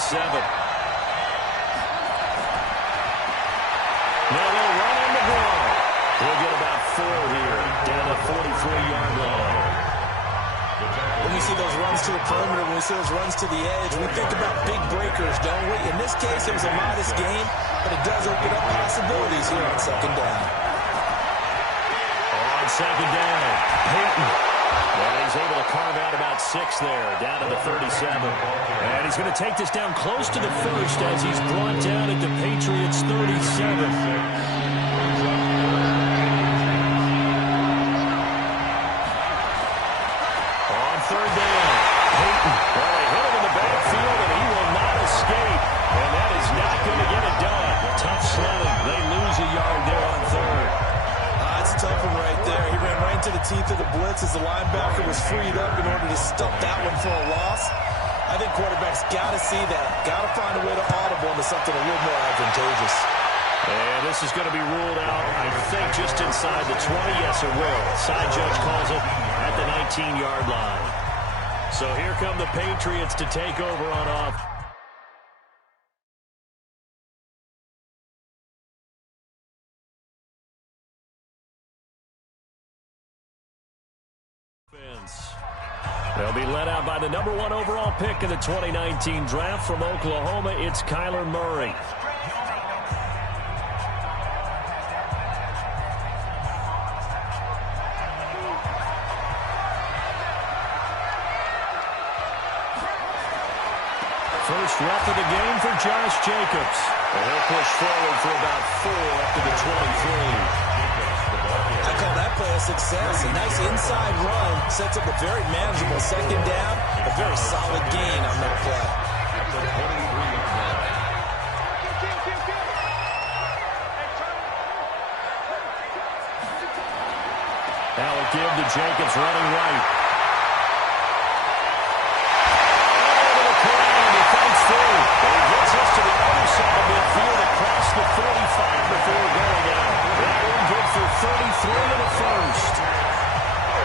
Now they'll run on the ground. He'll get about 4 here, down the 43-yard line. When we see those runs to the perimeter, when we see those runs to the edge, we think about big breakers, don't we? In this case, it was a modest gain, but it does open up possibilities here on 2nd down. On 2nd down, Peyton. And he's able to carve out about 6 there, down to the 37. And he's going to take this down close to the 1st as he's brought down at the Patriots' 37. On 3rd down, Peyton. Well, they hit him in the backfield, and he will not escape. And that is not going to get it done. Tough sledding. They lose a yard there on 3rd. That's a tough one right there. He ran right into the teeth of the blitz as the linebacker was freed up in order to stump that one for a loss. I think quarterbacks got to see that. Got to find a way to audible into something a little more advantageous. And this is going to be ruled out, I think, just inside the 20. Yes, it will. Side judge calls it at the 19-yard line. So here come the Patriots to take over on offense. They'll be led out by the #1 overall pick in the 2019 draft from Oklahoma. It's Kyler Murray. First rep of the game for Josh Jacobs. And he'll push forward for about 4 up to the 23. I call that play a success. A nice inside run sets up a very manageable 2nd down. A very solid gain on that play. Now a give to Jacobs running right. Through. He gets us to the other side of midfield across the 45 before going out. That one good for 33 in the 1st.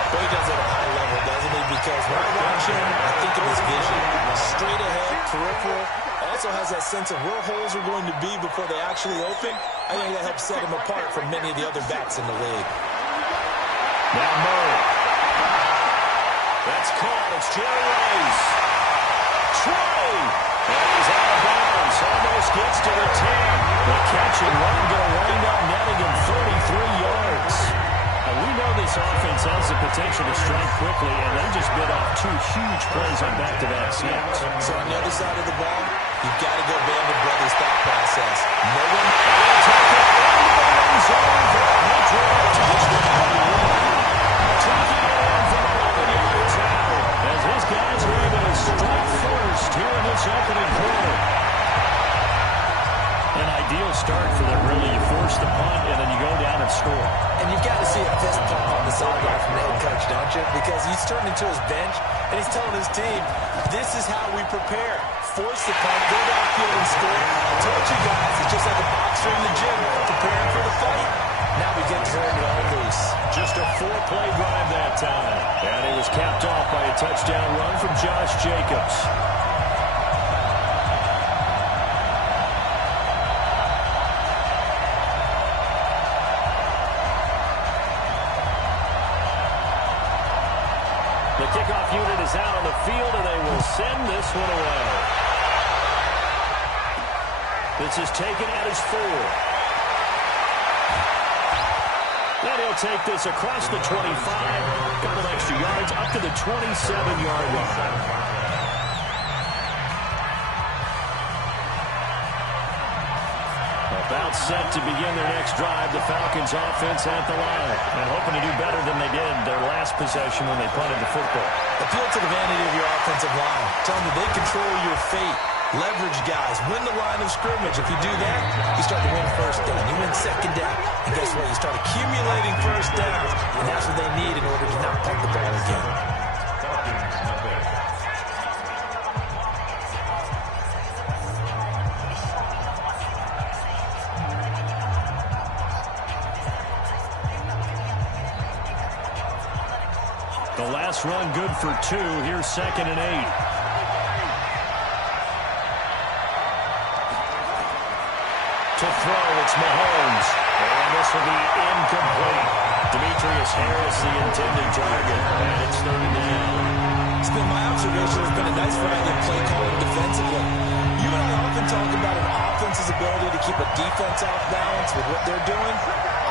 Well, he does it at a high level, doesn't he? Because when I watch him, I think of his vision. Straight ahead, peripheral. Also also has that sense of where holes are going to be before they actually open. I think that helps set him apart from many of the other backs in the league. Now Murray. That's caught. It's Jerry Rice. Trey. And he's out of bounds. Almost gets to the 10. The catch and run going to wind up netting him 33 yards. And we know this offense has the potential to strike quickly, and they just bit off 2 huge plays on back-to-back snaps. So on the other side of the ball, you've got to go Band of Brothers thought process. No one will take it into the end zone for a touchdown. Taking it in from 11 yards out as his guys are able to strike first here in this opening quarter. An ideal start for them, really. You force the punt, and then you go down and score. And you've got to see a fist pump on the sideline from the head coach, don't you? Because he's turning to his bench, and he's telling his team, this is how we prepare. Force the punt, go downfield and score. I told you guys, it's just like a boxer in the gym preparing for the fight. Now we get to turn it all loose. Just a 4-play drive that time. And it was capped off by a touchdown run from Josh Jacobs. The kickoff unit is out on the field, and they will send this one away. This is taken at his 4. Then he'll take this across the 25. A couple extra yards up to the 27-yard line. About set to begin their next drive, the Falcons offense at the line. And hoping to do better than they did their last possession when they punted the football. Appeal to the vanity of your offensive line. Tell them that they control your fate. Leverage guys. Win the line of scrimmage. If you do that, you start to win first down. You win second down. And guess what? You start accumulating first downs. And that's what they need in order to not punt the ball again. The last run good for 2. Here's 2nd and 8. To throw, it's Mahomes. And this will be incomplete. Demetrius Harris, the intended target. And it's 3rd down. It's been my observation. There's been a nice variety of play calling defensively. You and I often talk about an offense's ability to keep a defense off balance with what they're doing.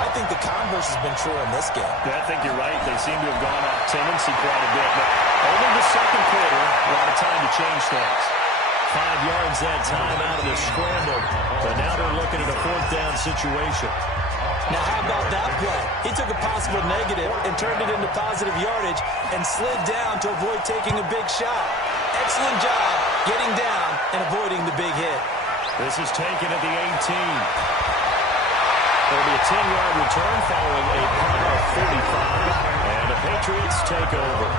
I think the converse has been true in this game. Yeah, I think you're right. They seem to have gone off tendency quite a bit. But only the second quarter, a lot of time to change things. 5 yards that time out of the scramble. But now they're looking at a 4th down situation. Now, how about that play? He took a possible negative and turned it into positive yardage and slid down to avoid taking a big shot. Excellent job getting down and avoiding the big hit. This is taken at the 18. There'll be a 10-yard return following a punt of 45. And the Patriots take over.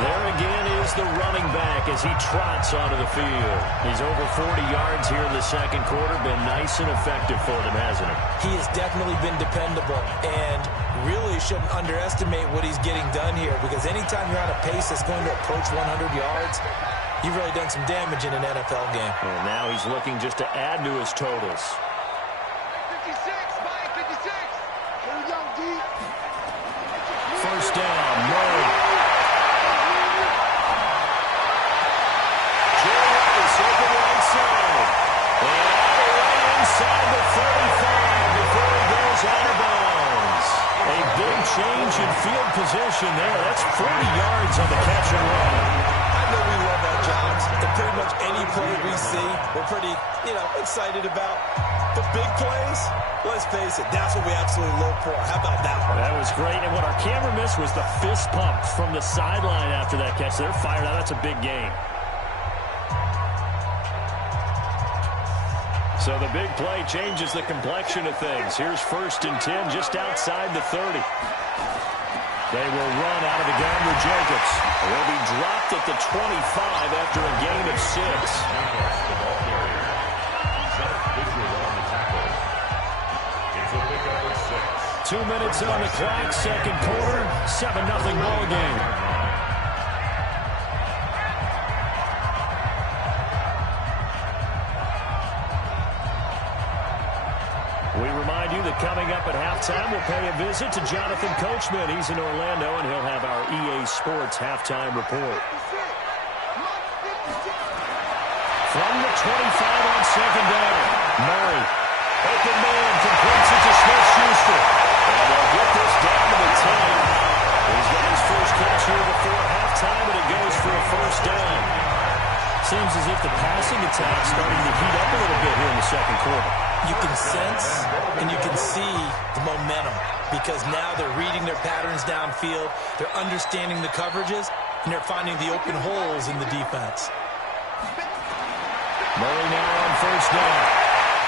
There again is the running back as he trots onto the field. He's over 40 yards here in the second quarter. Been nice and effective for them, hasn't he? He has definitely been dependable and really shouldn't underestimate what he's getting done here because anytime you're on a pace that's going to approach 100 yards, you've really done some damage in an NFL game. And now he's looking just to add to his totals. 56, Mike, 56. Here we go, deep. First down, Murray. Open right side. And all the way inside the 35 before he goes out of bounds. A big change in field position there. That's 40 yards on the catch and run. I know we love our jobs. And pretty much any play we see, we're pretty, excited about. But big plays, let's face it, that's what we absolutely look for. How about that one? That was great. And what our camera missed was the fist pump from the sideline after that catch. They're fired out. That's a big game. So the big play changes the complexion of things. Here's 1st and 10 just outside the 30. They will run out of the gun with Jacobs. They'll be dropped at the 25 after a gain of 6. 2 minutes on the clock, second quarter, 7-0 ball game. that coming up at halftime, we'll pay a visit to Jonathan Coachman. He's in Orlando, and he'll have our EA Sports halftime report. From the 25 on second down, Murray. Open man, completes it to Smith-Schuster. And they'll get this down to the 10. He's got his first catch here before halftime, and it goes for a first down. Seems as if the passing attack's starting to heat up a little bit here in the second quarter. You can sense and you can see the momentum because now they're reading their patterns downfield, they're understanding the coverages, and they're finding the open holes in the defense. Murray now on first down.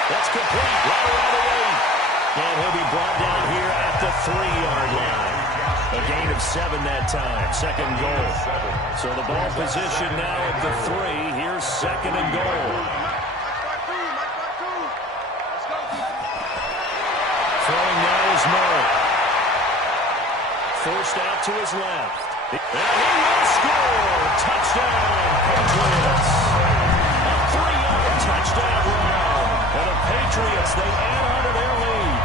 That's complete right around the 8. And he'll be brought down here at the 3-yard line. A gain of 7 that time. Second goal. So the ball position now at the 3. Here's second and goal. Throwing now is Murray. Forced out to his left. And he will score. Touchdown, Patriots. A 3-yard touchdown run. And the Patriots, they add on to their lead.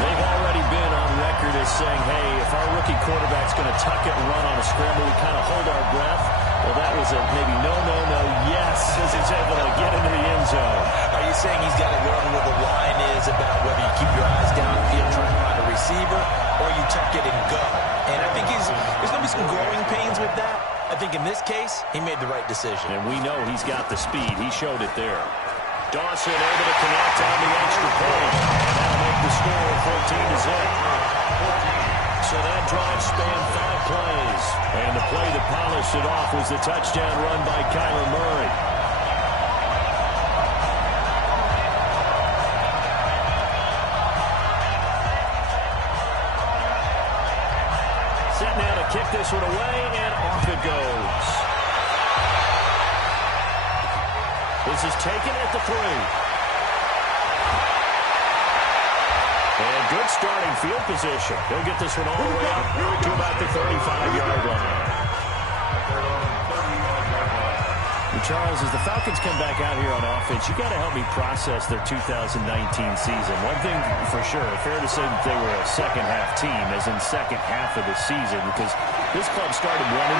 They've already been on record as saying, hey, if our rookie quarterback's going to tuck it and run on a scramble, we kind of hold our breath. Well, that was a maybe no, yes, as he's able to get into the end zone. Are you saying he's got to learn where the line is about whether you keep your eyes downfield trying to find a receiver or you tuck it and go? And I think there's going to be some growing pains with that. I think in this case, he made the right decision. And we know he's got the speed. He showed it there. Dawson able to connect on the extra point. And that'll make the score 14-0. So that drive spanned 5 plays. And the play that polished it off was the touchdown run by Kyler Murray. Set now to kick this one away, and off it goes. This is taken at the 3. And good starting field position. He'll get this one all the way up to about the 35-yard line. And Charles, as the Falcons come back out here on offense, you got to help me process their 2019 season. One thing for sure, fair to say that they were a second-half team, as in second half of the season, because this club started 1-7,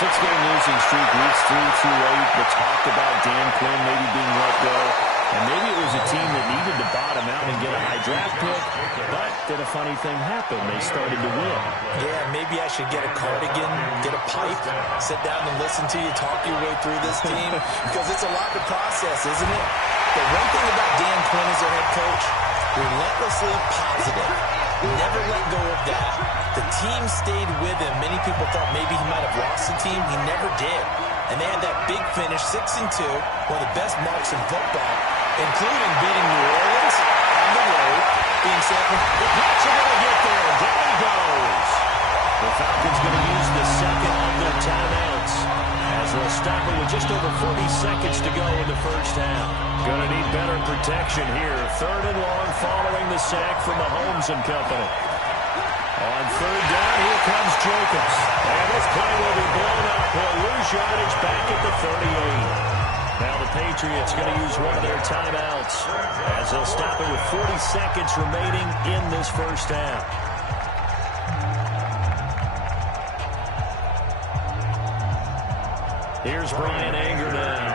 6-game losing streak, weeks 3 through 8. The talk about Dan Quinn maybe being let go. And maybe it was a team that needed to bottom out and get a high draft pick, but then a funny thing happened. They started to win. Yeah, maybe I should get a cardigan, get a pipe, sit down and listen to you talk your way through this team, because it's a lot to process, isn't it? The one thing about Dan Quinn as their head coach, relentlessly positive. Never let go of that. The team stayed with him. Many people thought maybe he might have lost the team. He never did. And they had that big finish, 6-2, one of the best marks in football, including beating New Orleans on the road, being San Francisco. The Pats are going to get there. Down he goes. The Falcons going to use the second of their timeouts as they'll stop it with just over 40 seconds to go in the first half. Going to need better protection here. 3rd and long following the sack from Mahomes and company. On 3rd down, here comes Jacobs. And this play will be blown up. He'll lose yardage back at the 38. Now the Patriots going to use one of their timeouts as they'll stop it with 40 seconds remaining in this first half. Here's Brian Anger now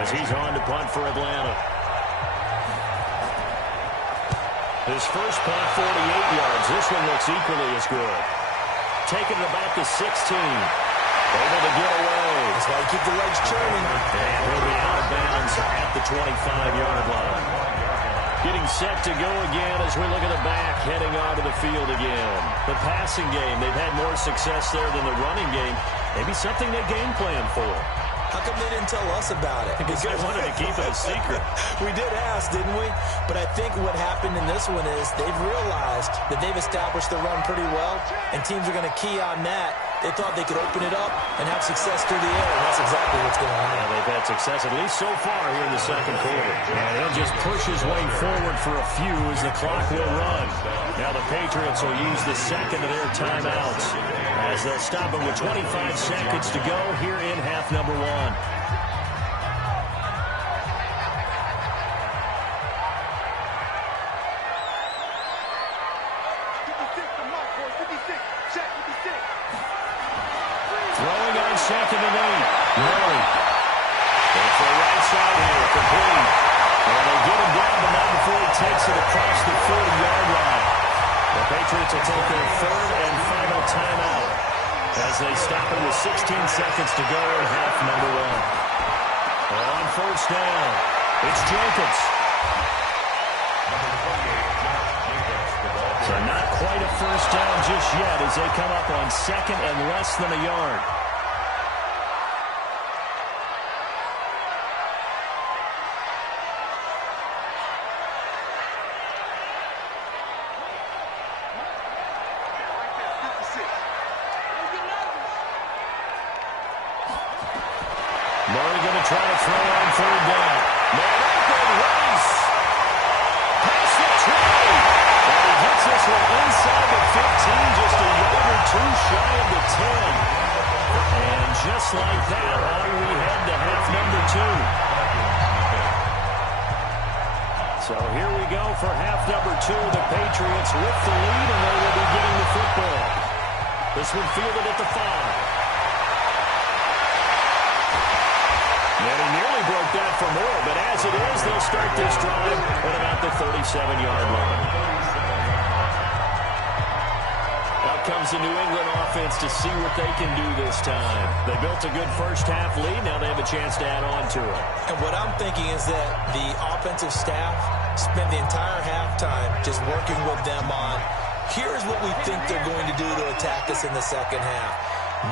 as he's on to punt for Atlanta. His first punt, 48 yards. This one looks equally as good. Taking it about the 16. Able to get away. That's why you keep the legs churning. And he'll be out of bounds at the 25-yard line. Getting set to go again as we look at the back, heading onto the field again. The passing game, they've had more success there than the running game. Maybe something they game plan for. How come they didn't tell us about it? Because they wanted to keep it a secret. We did ask, didn't we? But I think what happened in this one is they've realized that they've established the run pretty well, and teams are going to key on that. They thought they could open it up and have success through the air, and that's exactly what's going on. Yeah, they've had success, at least so far here in the second quarter. And he'll just push his way forward for a few as the clock will run. Now the Patriots will use the second of their timeouts as they'll stop it with 25 seconds to go here in half number 1. it across the 40-yard line. The Patriots will take their third and final timeout as they stop it with 16 seconds to go in half number one. On first down, it's Jenkins. So not quite a first down just yet as they come up on second and less than a yard. Murray going to try to throw on third down. Man open, Rice. Pass the tray. And he hits this one inside the 15, just a yard or two shy of the 10. And just like that, on we head to half number two. So here we go for half number two. The Patriots with the lead, and they will be getting the football. This one fielded at the 5. And he nearly broke that for more, but as it is, they'll start this drive at about the 37-yard line. Out comes the New England offense to see what they can do this time. They built a good first-half lead. Now they have a chance to add on to it. And what I'm thinking is that the offensive staff spent the entire halftime just working with them on, here's what we think they're going to do to attack us in the second half.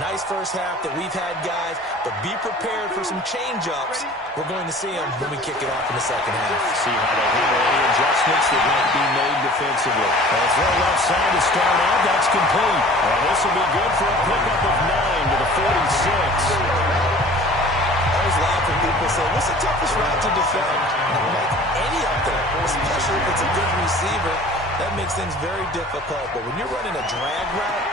Nice first half that we've had, guys, but be prepared for some change-ups. We're going to see them when we kick it off in the second half. See how they handle any adjustments that might be made defensively. Well, throw left side to start out. That's complete. Well, this will be good for a pickup of 9 to the 46. I always laugh when people say, what's the toughest route to defend? I'm like, any of them, especially if it's a good receiver. That makes things very difficult. But when you're running a drag route,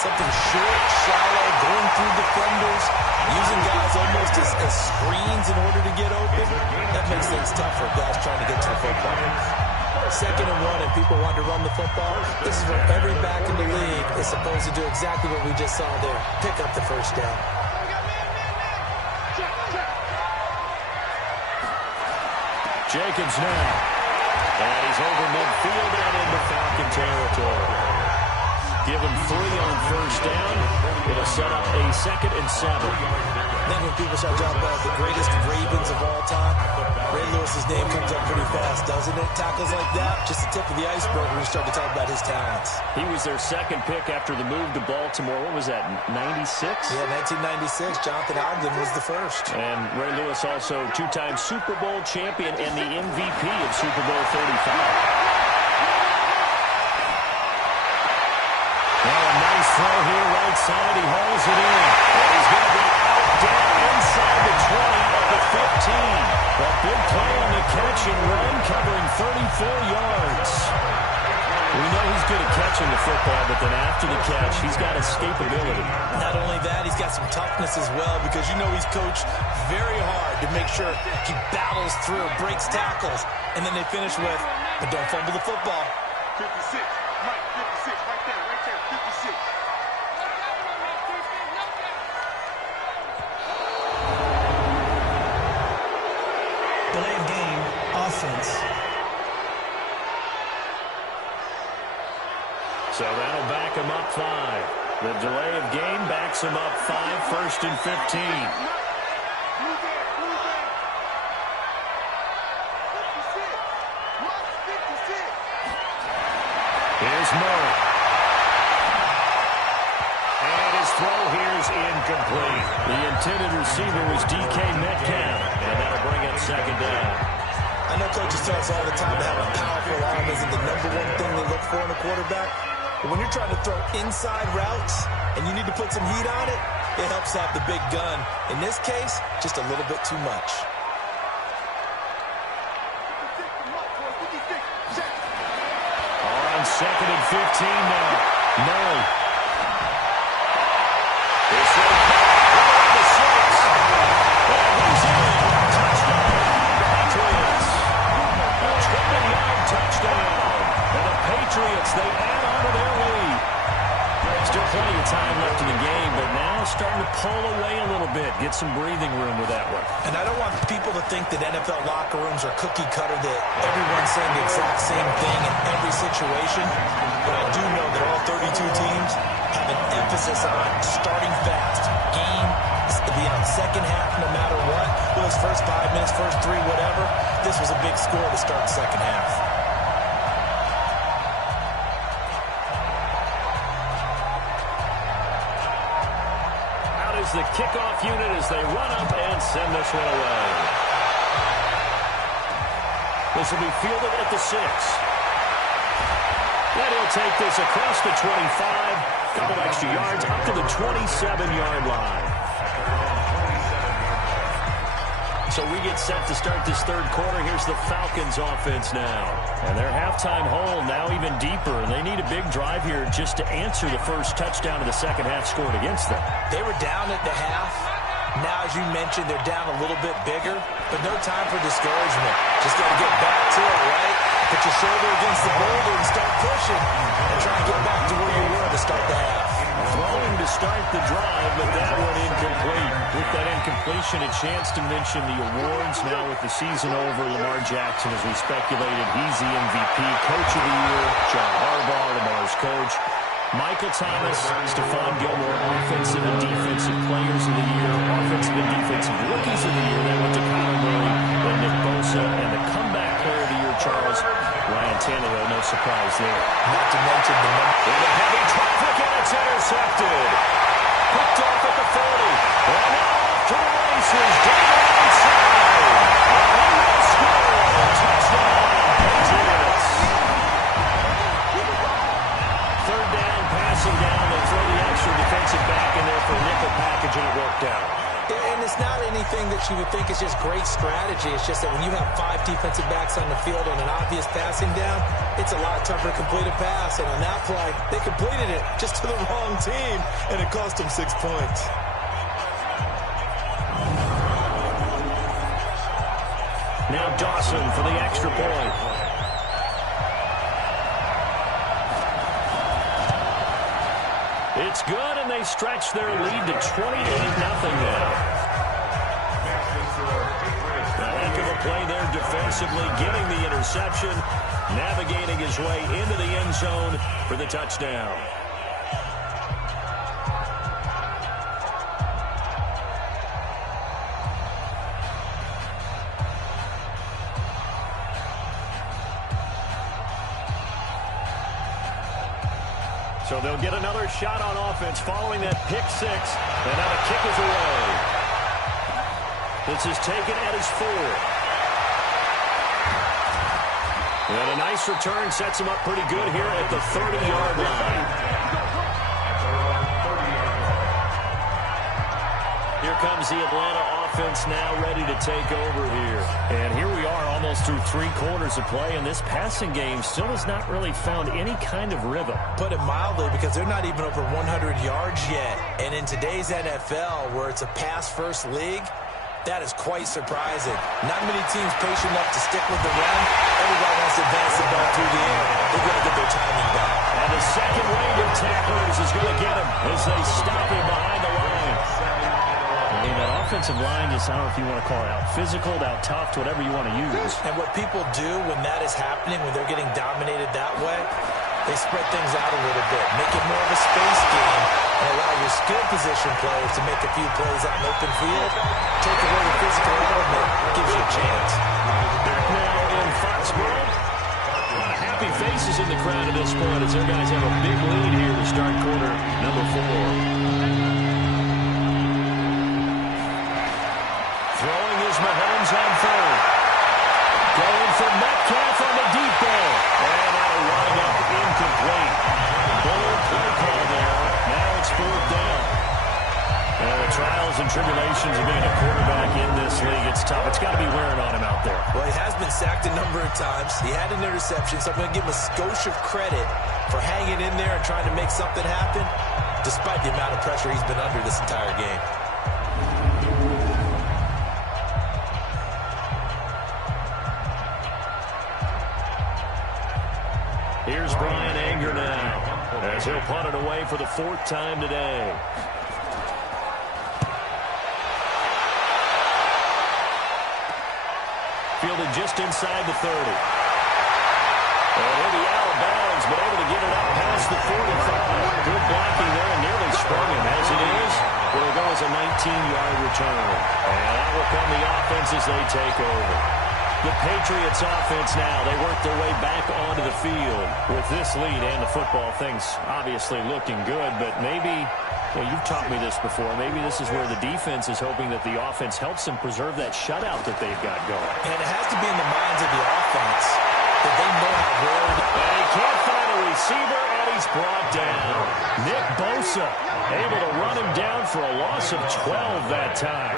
something short, shallow, going through defenders, using guys almost as screens in order to get open, that makes things tough for guys trying to get to the football. Second and 1, and people want to run the football. This is where every back in the league is supposed to do exactly what we just saw there. Pick up the first down. Jenkins now. And he's over midfield and into Falcon territory. Give him 3 on first down. It'll set up a 2nd and 7. I think when people start talking about the greatest Ravens of all time, Ray Lewis's name comes up pretty fast, doesn't it? Tackles like that, just the tip of the iceberg when we start to talk about his talents. He was their second pick after the move to Baltimore. What was that, 96? Yeah, 1996. Jonathan Ogden was the first. And Ray Lewis also 2-time Super Bowl champion and the MVP of Super Bowl 35. Well, a nice throw here, right side. He hauls it in. And he's going to be out down inside the 20 at the 15. A big play on the catch and run, covering 34 yards. We know he's good at catching the football, but then after the catch, he's got escapability. Not only that, he's got some toughness as well, because you know he's coached very hard to make sure he battles through, breaks tackles, and then they finish with, but don't fumble the football. 56, Mike, 56, right there, 56. Delay of game, offense. So that'll back him up 5. The delay of game backs him up 5, 1st and 15. Here's Murray. And his throw here is incomplete. The intended receiver was DK Metcalf, and that'll bring up 2nd down. I know coaches tell us all the time that having a powerful arm isn't the number one thing they look for in a quarterback. But when you're trying to throw inside routes and you need to put some heat on it, it helps to have the big gun. In this case, just a little bit too much. On 2nd and 15 now. Murray. This one the 6. And he's in. Touchdown. Patriots. A 20-yard touchdown. And the Patriots, they add on to their lead. Still plenty of time left in the game, but now starting to pull away a little bit. Get some breathing room with that one. And I don't want people to think that NFL locker rooms are cookie cutter, that everyone's saying the exact same thing in every situation. But I do know that all 32 teams have an emphasis on starting fast. Game, second half, no matter what. Those first 5 minutes, first 3, whatever. This was a big score to start the second half. Out is the kickoff unit as they run up and send this one away. This will be fielded at the 6. And he'll take this across the 25, couple extra yards up to the 27-yard line. So we get set to start this third quarter. Here's the Falcons offense now. And their halftime hole now even deeper. And they need a big drive here just to answer the first touchdown of the second half scored against them. They were down at the half. Now, as you mentioned, they're down a little bit bigger. But no time for discouragement. Just got to get back to it, right? Put your shoulder against the boulder and start pushing. And try and get back to where you were to start the half. Throwing to start the drive, but that one incomplete. With that incompletion, a chance to mention the awards. Now with the season over, Lamar Jackson, as we speculated, he's the MVP, Coach of the Year, John Harbaugh, Lamar's coach. Michael Thomas, Stephon Gilmore, Offensive and Defensive Players of the Year, Offensive and Defensive Rookies of the Year. Then went to Kyler Murray, then Nick Bosa, and the Comeback Player of the Year, Charles Ryan Tannehill. No surprise there. Not to mention the number. In a heavy traffic, and it's intercepted. Picked off at the 40. And now off to the races. Down the outside. And he will score. Touchdown, Patriots. Third down, passing down. They throw the extra defensive back in there for a nickel package, and it worked out. And it's not anything that you would think is just great strategy. It's just that when you have 5 defensive backs on the field on an obvious passing down, it's a lot tougher to complete a pass. And on that play, they completed it just to the wrong team, and it cost them 6 points. Now Dawson for the extra point. It's good, and they stretch their lead to 28-0 now. A heck of a play there defensively, getting the interception, navigating his way into the end zone for the touchdown. So they'll get another shot on offense following that pick 6. And now the kick is away. This is taken at his 4. And a nice return sets him up pretty good here at the 30-yard line. Here comes the Atlanta offense now ready to take over here. And here we are almost through 3 quarters of play, and this passing game still has not really found any kind of rhythm. Put it mildly, because they're not even over 100 yards yet. And in today's NFL, where it's a pass-first league, that is quite surprising. Not many teams patient enough to stick with the run. Everybody wants to advance the ball through the air. They've got to get their timing back. And the second wave of tacklers is going to get him as they stop him behind the line. I mean, that offensive line just, I don't know if you want to call it out physical, out tough, whatever you want to use. And what people do when that is happening, when they're getting dominated that way, they spread things out a little bit, make it more of a space game, and allow your skill position players to make a few plays out in open field. Take away the physical element, gives you a chance. Back now in Foxborough. A lot of happy faces in the crowd at this point as their guys have a big lead here to start quarter number 4. Throwing is Mahomes on 3rd. Going for Metcalf on the deep ball. And that'll wind up incomplete. Bold play call there. Now it's 4th down. And the trials and tribulations of being a quarterback in this league, it's tough. It's got to be wearing on him out there. Well, he has been sacked a number of times. He had an interception, so I'm going to give him a skosh of credit for hanging in there and trying to make something happen, despite the amount of pressure he's been under this entire game. Here's Brian Anger now, as he'll punt it away for the 4th time today. Fielded just inside the 30. And he'll be out of bounds, but able to get it out past the 45. Good blocking there and nearly sprung him. As it is, it'll go as a 19-yard return. And that will come the offense as they take over. The Patriots offense now, they work their way back onto the field with this lead and the football. Things obviously looking good, but maybe, well, you've taught me this before, maybe this is where the defense is hoping that the offense helps them preserve that shutout that they've got going. And it has to be in the minds of the offense that they know how rare. And he can't find a receiver, and he's brought down. Nick Bosa able to run him down for a loss of 12 that time.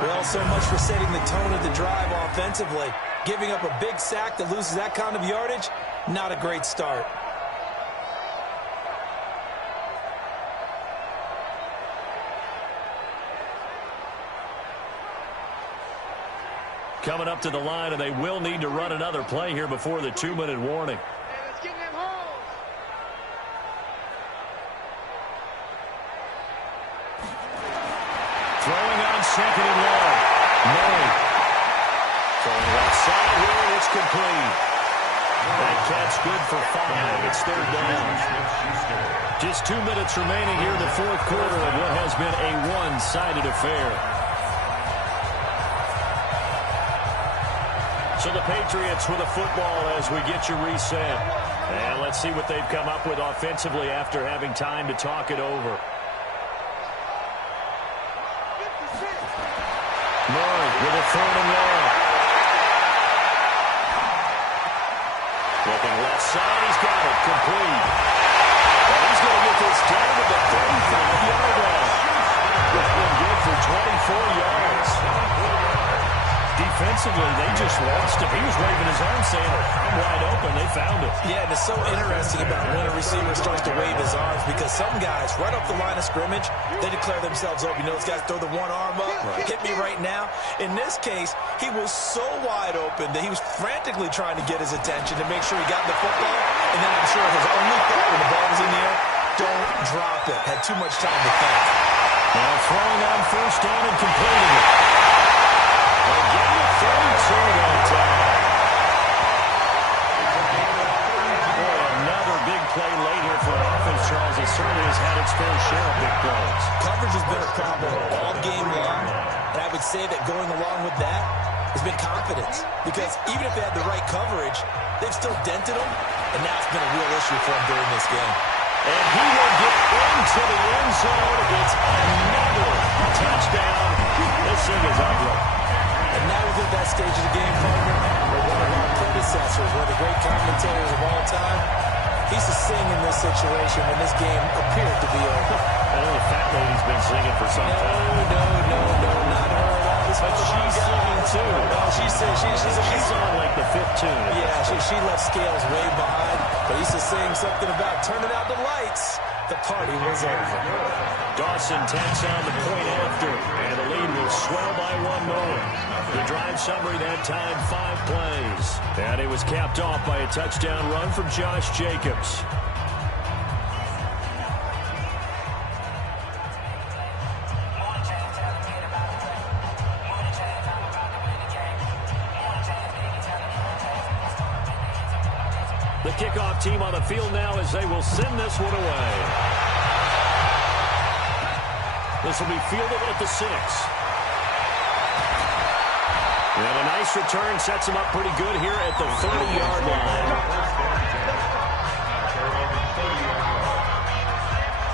Well, so much for setting the tone of the drive offensively. Giving up a big sack that loses that kind of yardage, not a great start. Coming up to the line, and they will need to run another play here before the 2-minute warning. Let's get them holes. Throwing on second and long. Murray. Throwing left side here, and it's complete. That catch good for 5. It's third down. Just 2 minutes remaining here in the fourth quarter of what has been a one-sided affair. So the Patriots with a football as we get you reset. And let's see what they've come up with offensively after having time to talk it over. Murray with a third and long. Looking left side, he's got it, complete. And he's going to get this down to the 35-yard line. That one good for 24 yards. Defensively, they just lost him. He was waving his arms saying, I'm wide open. They found him. Yeah, and it's so interesting about when a receiver starts to wave his arms because some guys, right off the line of scrimmage, they declare themselves open. You know, those guys throw the one arm up, hit me right now. In this case, he was so wide open that he was frantically trying to get his attention to make sure he got the football. And then I'm sure his only thought when the ball was in the air, don't drop it. Had too much time to think. Now throwing on first down and completing it. Again at 32 that time. Boy, another big play late here for an offense, Charles. It certainly has had its fair share of big plays. Coverage has been a problem all game long, and I would say that going along with that has been confidence. Because even if they had the right coverage, they've still dented them, and that's been a real issue for them during this game. And he will get into the end zone. It's another touchdown. This thing is ugly. And now we're at that stage of the game, partner, where one of our predecessors, one of the great commentators of all time, he's to sing in this situation when this game appeared to be over. I know the fat lady's been singing for some time. No, not her at all. But she's singing too. Well, she's on like the fifth tune. Yeah, she left Scales way behind, but he's just saying something about turning out the lights. The party was over. Dawson tacks on the point after, and the lead will swell by one more. The drive summary that time, 5 plays. And it was capped off by a touchdown run from Josh Jacobs. The kickoff team on the field now as they will send this one away. This will be fielded at the 6. And a nice return sets him up pretty good here at the 30-yard line.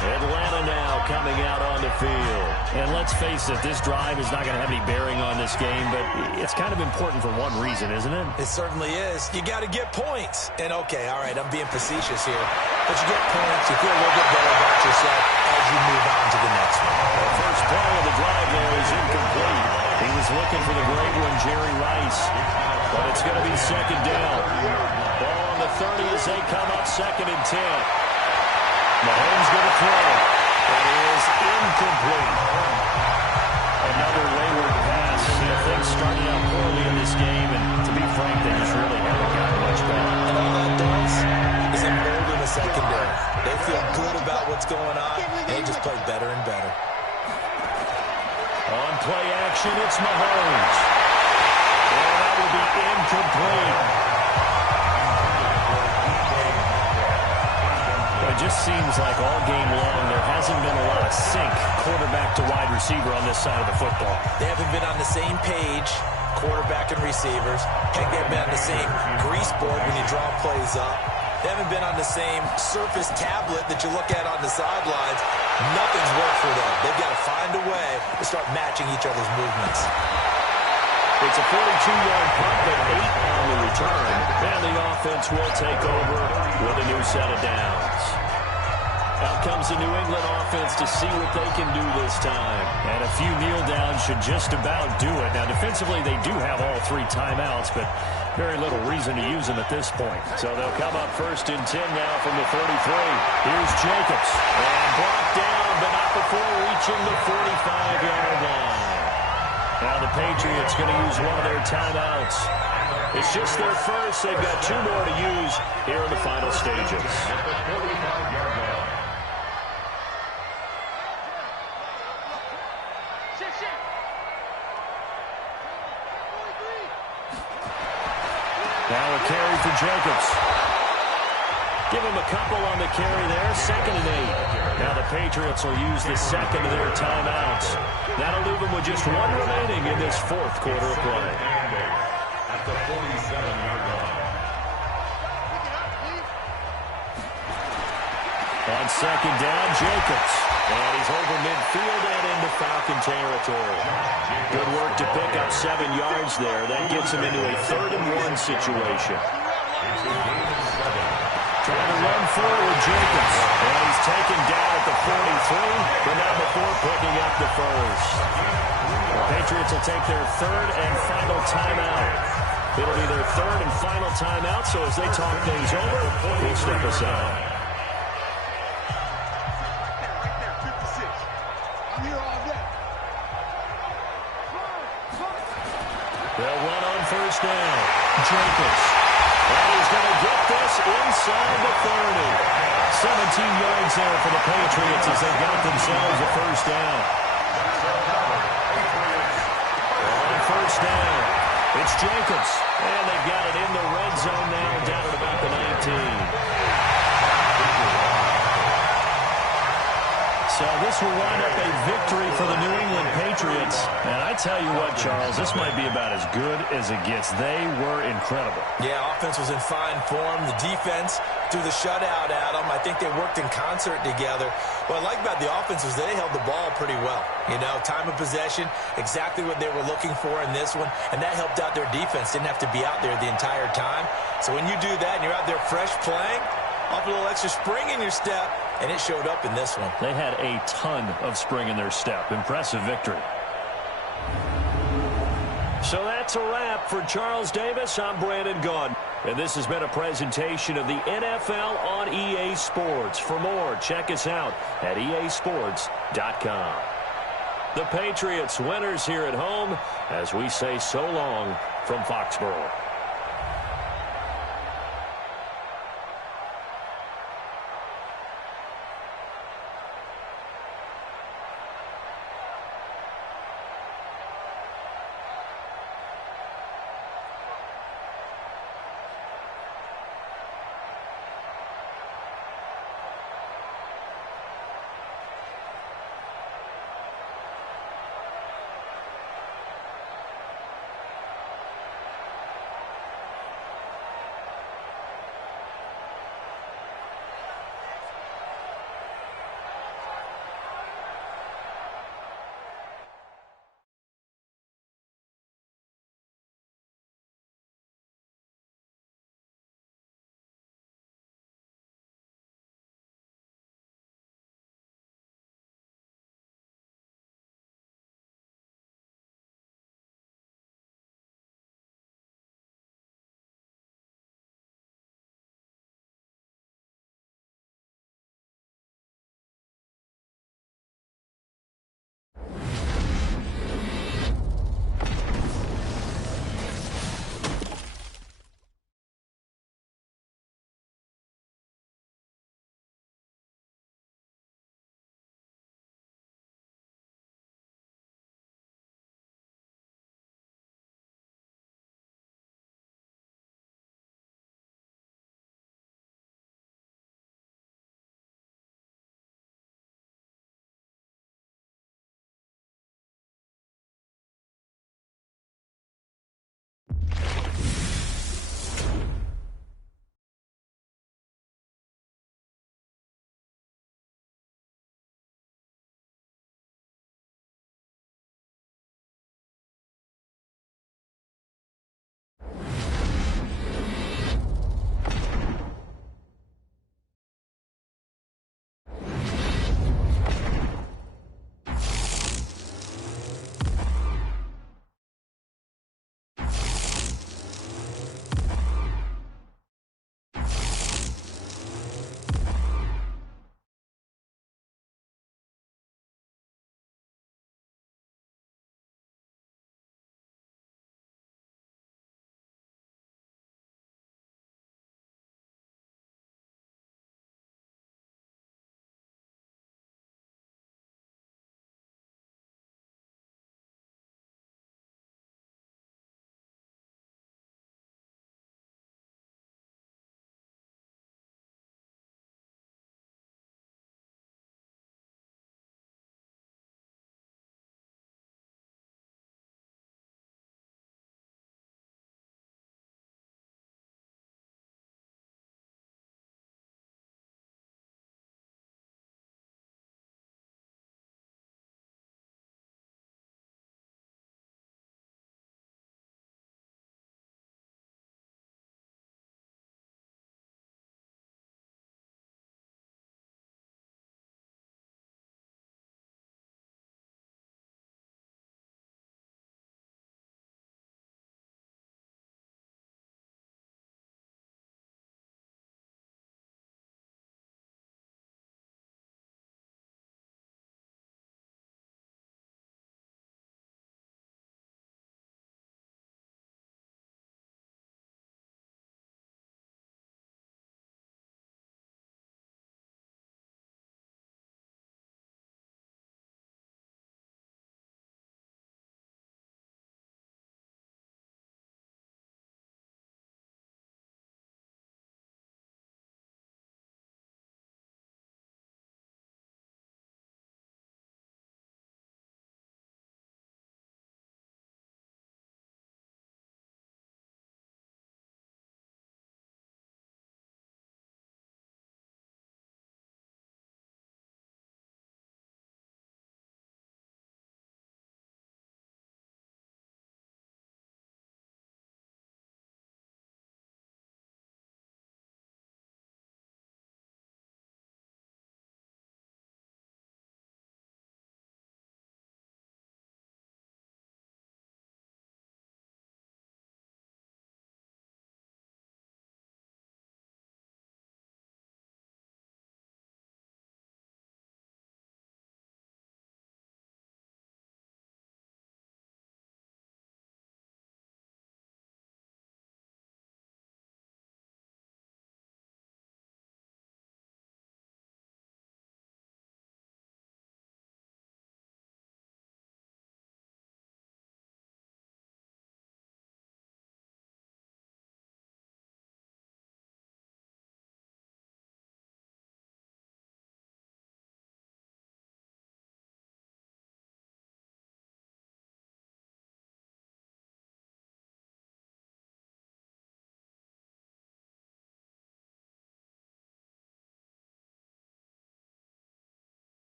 Atlanta now coming out on the field. And let's face it, this drive is not going to have any bearing on this game, but it's kind of important for one reason, isn't it? It certainly is. You got to get points. And okay, all right, I'm being facetious here. But you get points, you feel a little bit better about yourself as you move on to the next one. The first play of the drive there is incomplete. He was looking for the great one, Jerry Rice. But it's going to be second down. Ball on the 30 as they come up, 2nd and 10. Mahomes going to throw. It is incomplete. Another wayward pass. Things started out poorly in this game, and to be frank, they just really haven't gotten much better. And all that does is embolden the secondary. They feel good about what's going on, and they just play better and better. On play action, it's Mahomes. And that will be receiver on this side of the football. They haven't been on the same page, quarterback and receivers. Heck, they haven't been on the same grease board when you draw plays up. They haven't been on the same Surface tablet that you look at on the sidelines. Nothing's worked for them. They've got to find a way to start matching each other's movements. It's a 42-yard punt, but 8 on the return. And the offense will take over with a new set of downs. Out comes the New England offense to see what they can do this time. And a few kneel downs should just about do it. Now, defensively, they do have all 3 timeouts, but very little reason to use them at this point. So they'll come up 1st and 10 now from the 33. Here's Jacobs. And brought down, but not before reaching the 45-yard line. Now the Patriots going to use one of their timeouts. It's just their first. They've got 2 more to use here in the final stages. Now a carry for Jacobs. Give him a couple on the carry there. 2nd and 8. Now the Patriots will use the 2nd of their timeouts. That'll leave them with just 1 remaining in this 4th quarter of play. At the 47-yard line. On 2nd down, Jacobs. And he's over midfield and into Falcon territory. Good work to pick up 7 yards there. That gets him into a 3rd and 1 situation. Trying to run forward, Jacobs. And he's taken down at the 43, but not before picking up the first. The Patriots will take their 3rd and final timeout. It'll be their 3rd and final timeout, so as they talk things over, we'll step aside. They'll run on 1st down. Jacobs. And he's going to get this inside the 30. 17 yards there for the Patriots as they got themselves a 1st down. On 1st down, it's Jacobs. And they've got it in the red zone now, down at about the 19. So this will wind up a victory for the New England Patriots. And I tell you what, Charles, this might be about as good as it gets. They were incredible. Yeah, offense was in fine form. The defense threw the shutout at them. I think they worked in concert together. What I like about the offense was they held the ball pretty well. You know, time of possession, exactly what they were looking for in this one. And that helped out their defense. Didn't have to be out there the entire time. So when you do that and you're out there fresh playing, off a little extra spring in your step, and it showed up in this one. They had a ton of spring in their step. Impressive victory. So that's a wrap for Charles Davis. I'm Brandon Gaudin. And this has been a presentation of the NFL on EA Sports. For more, check us out at easports.com. The Patriots winners here at home as we say so long from Foxborough.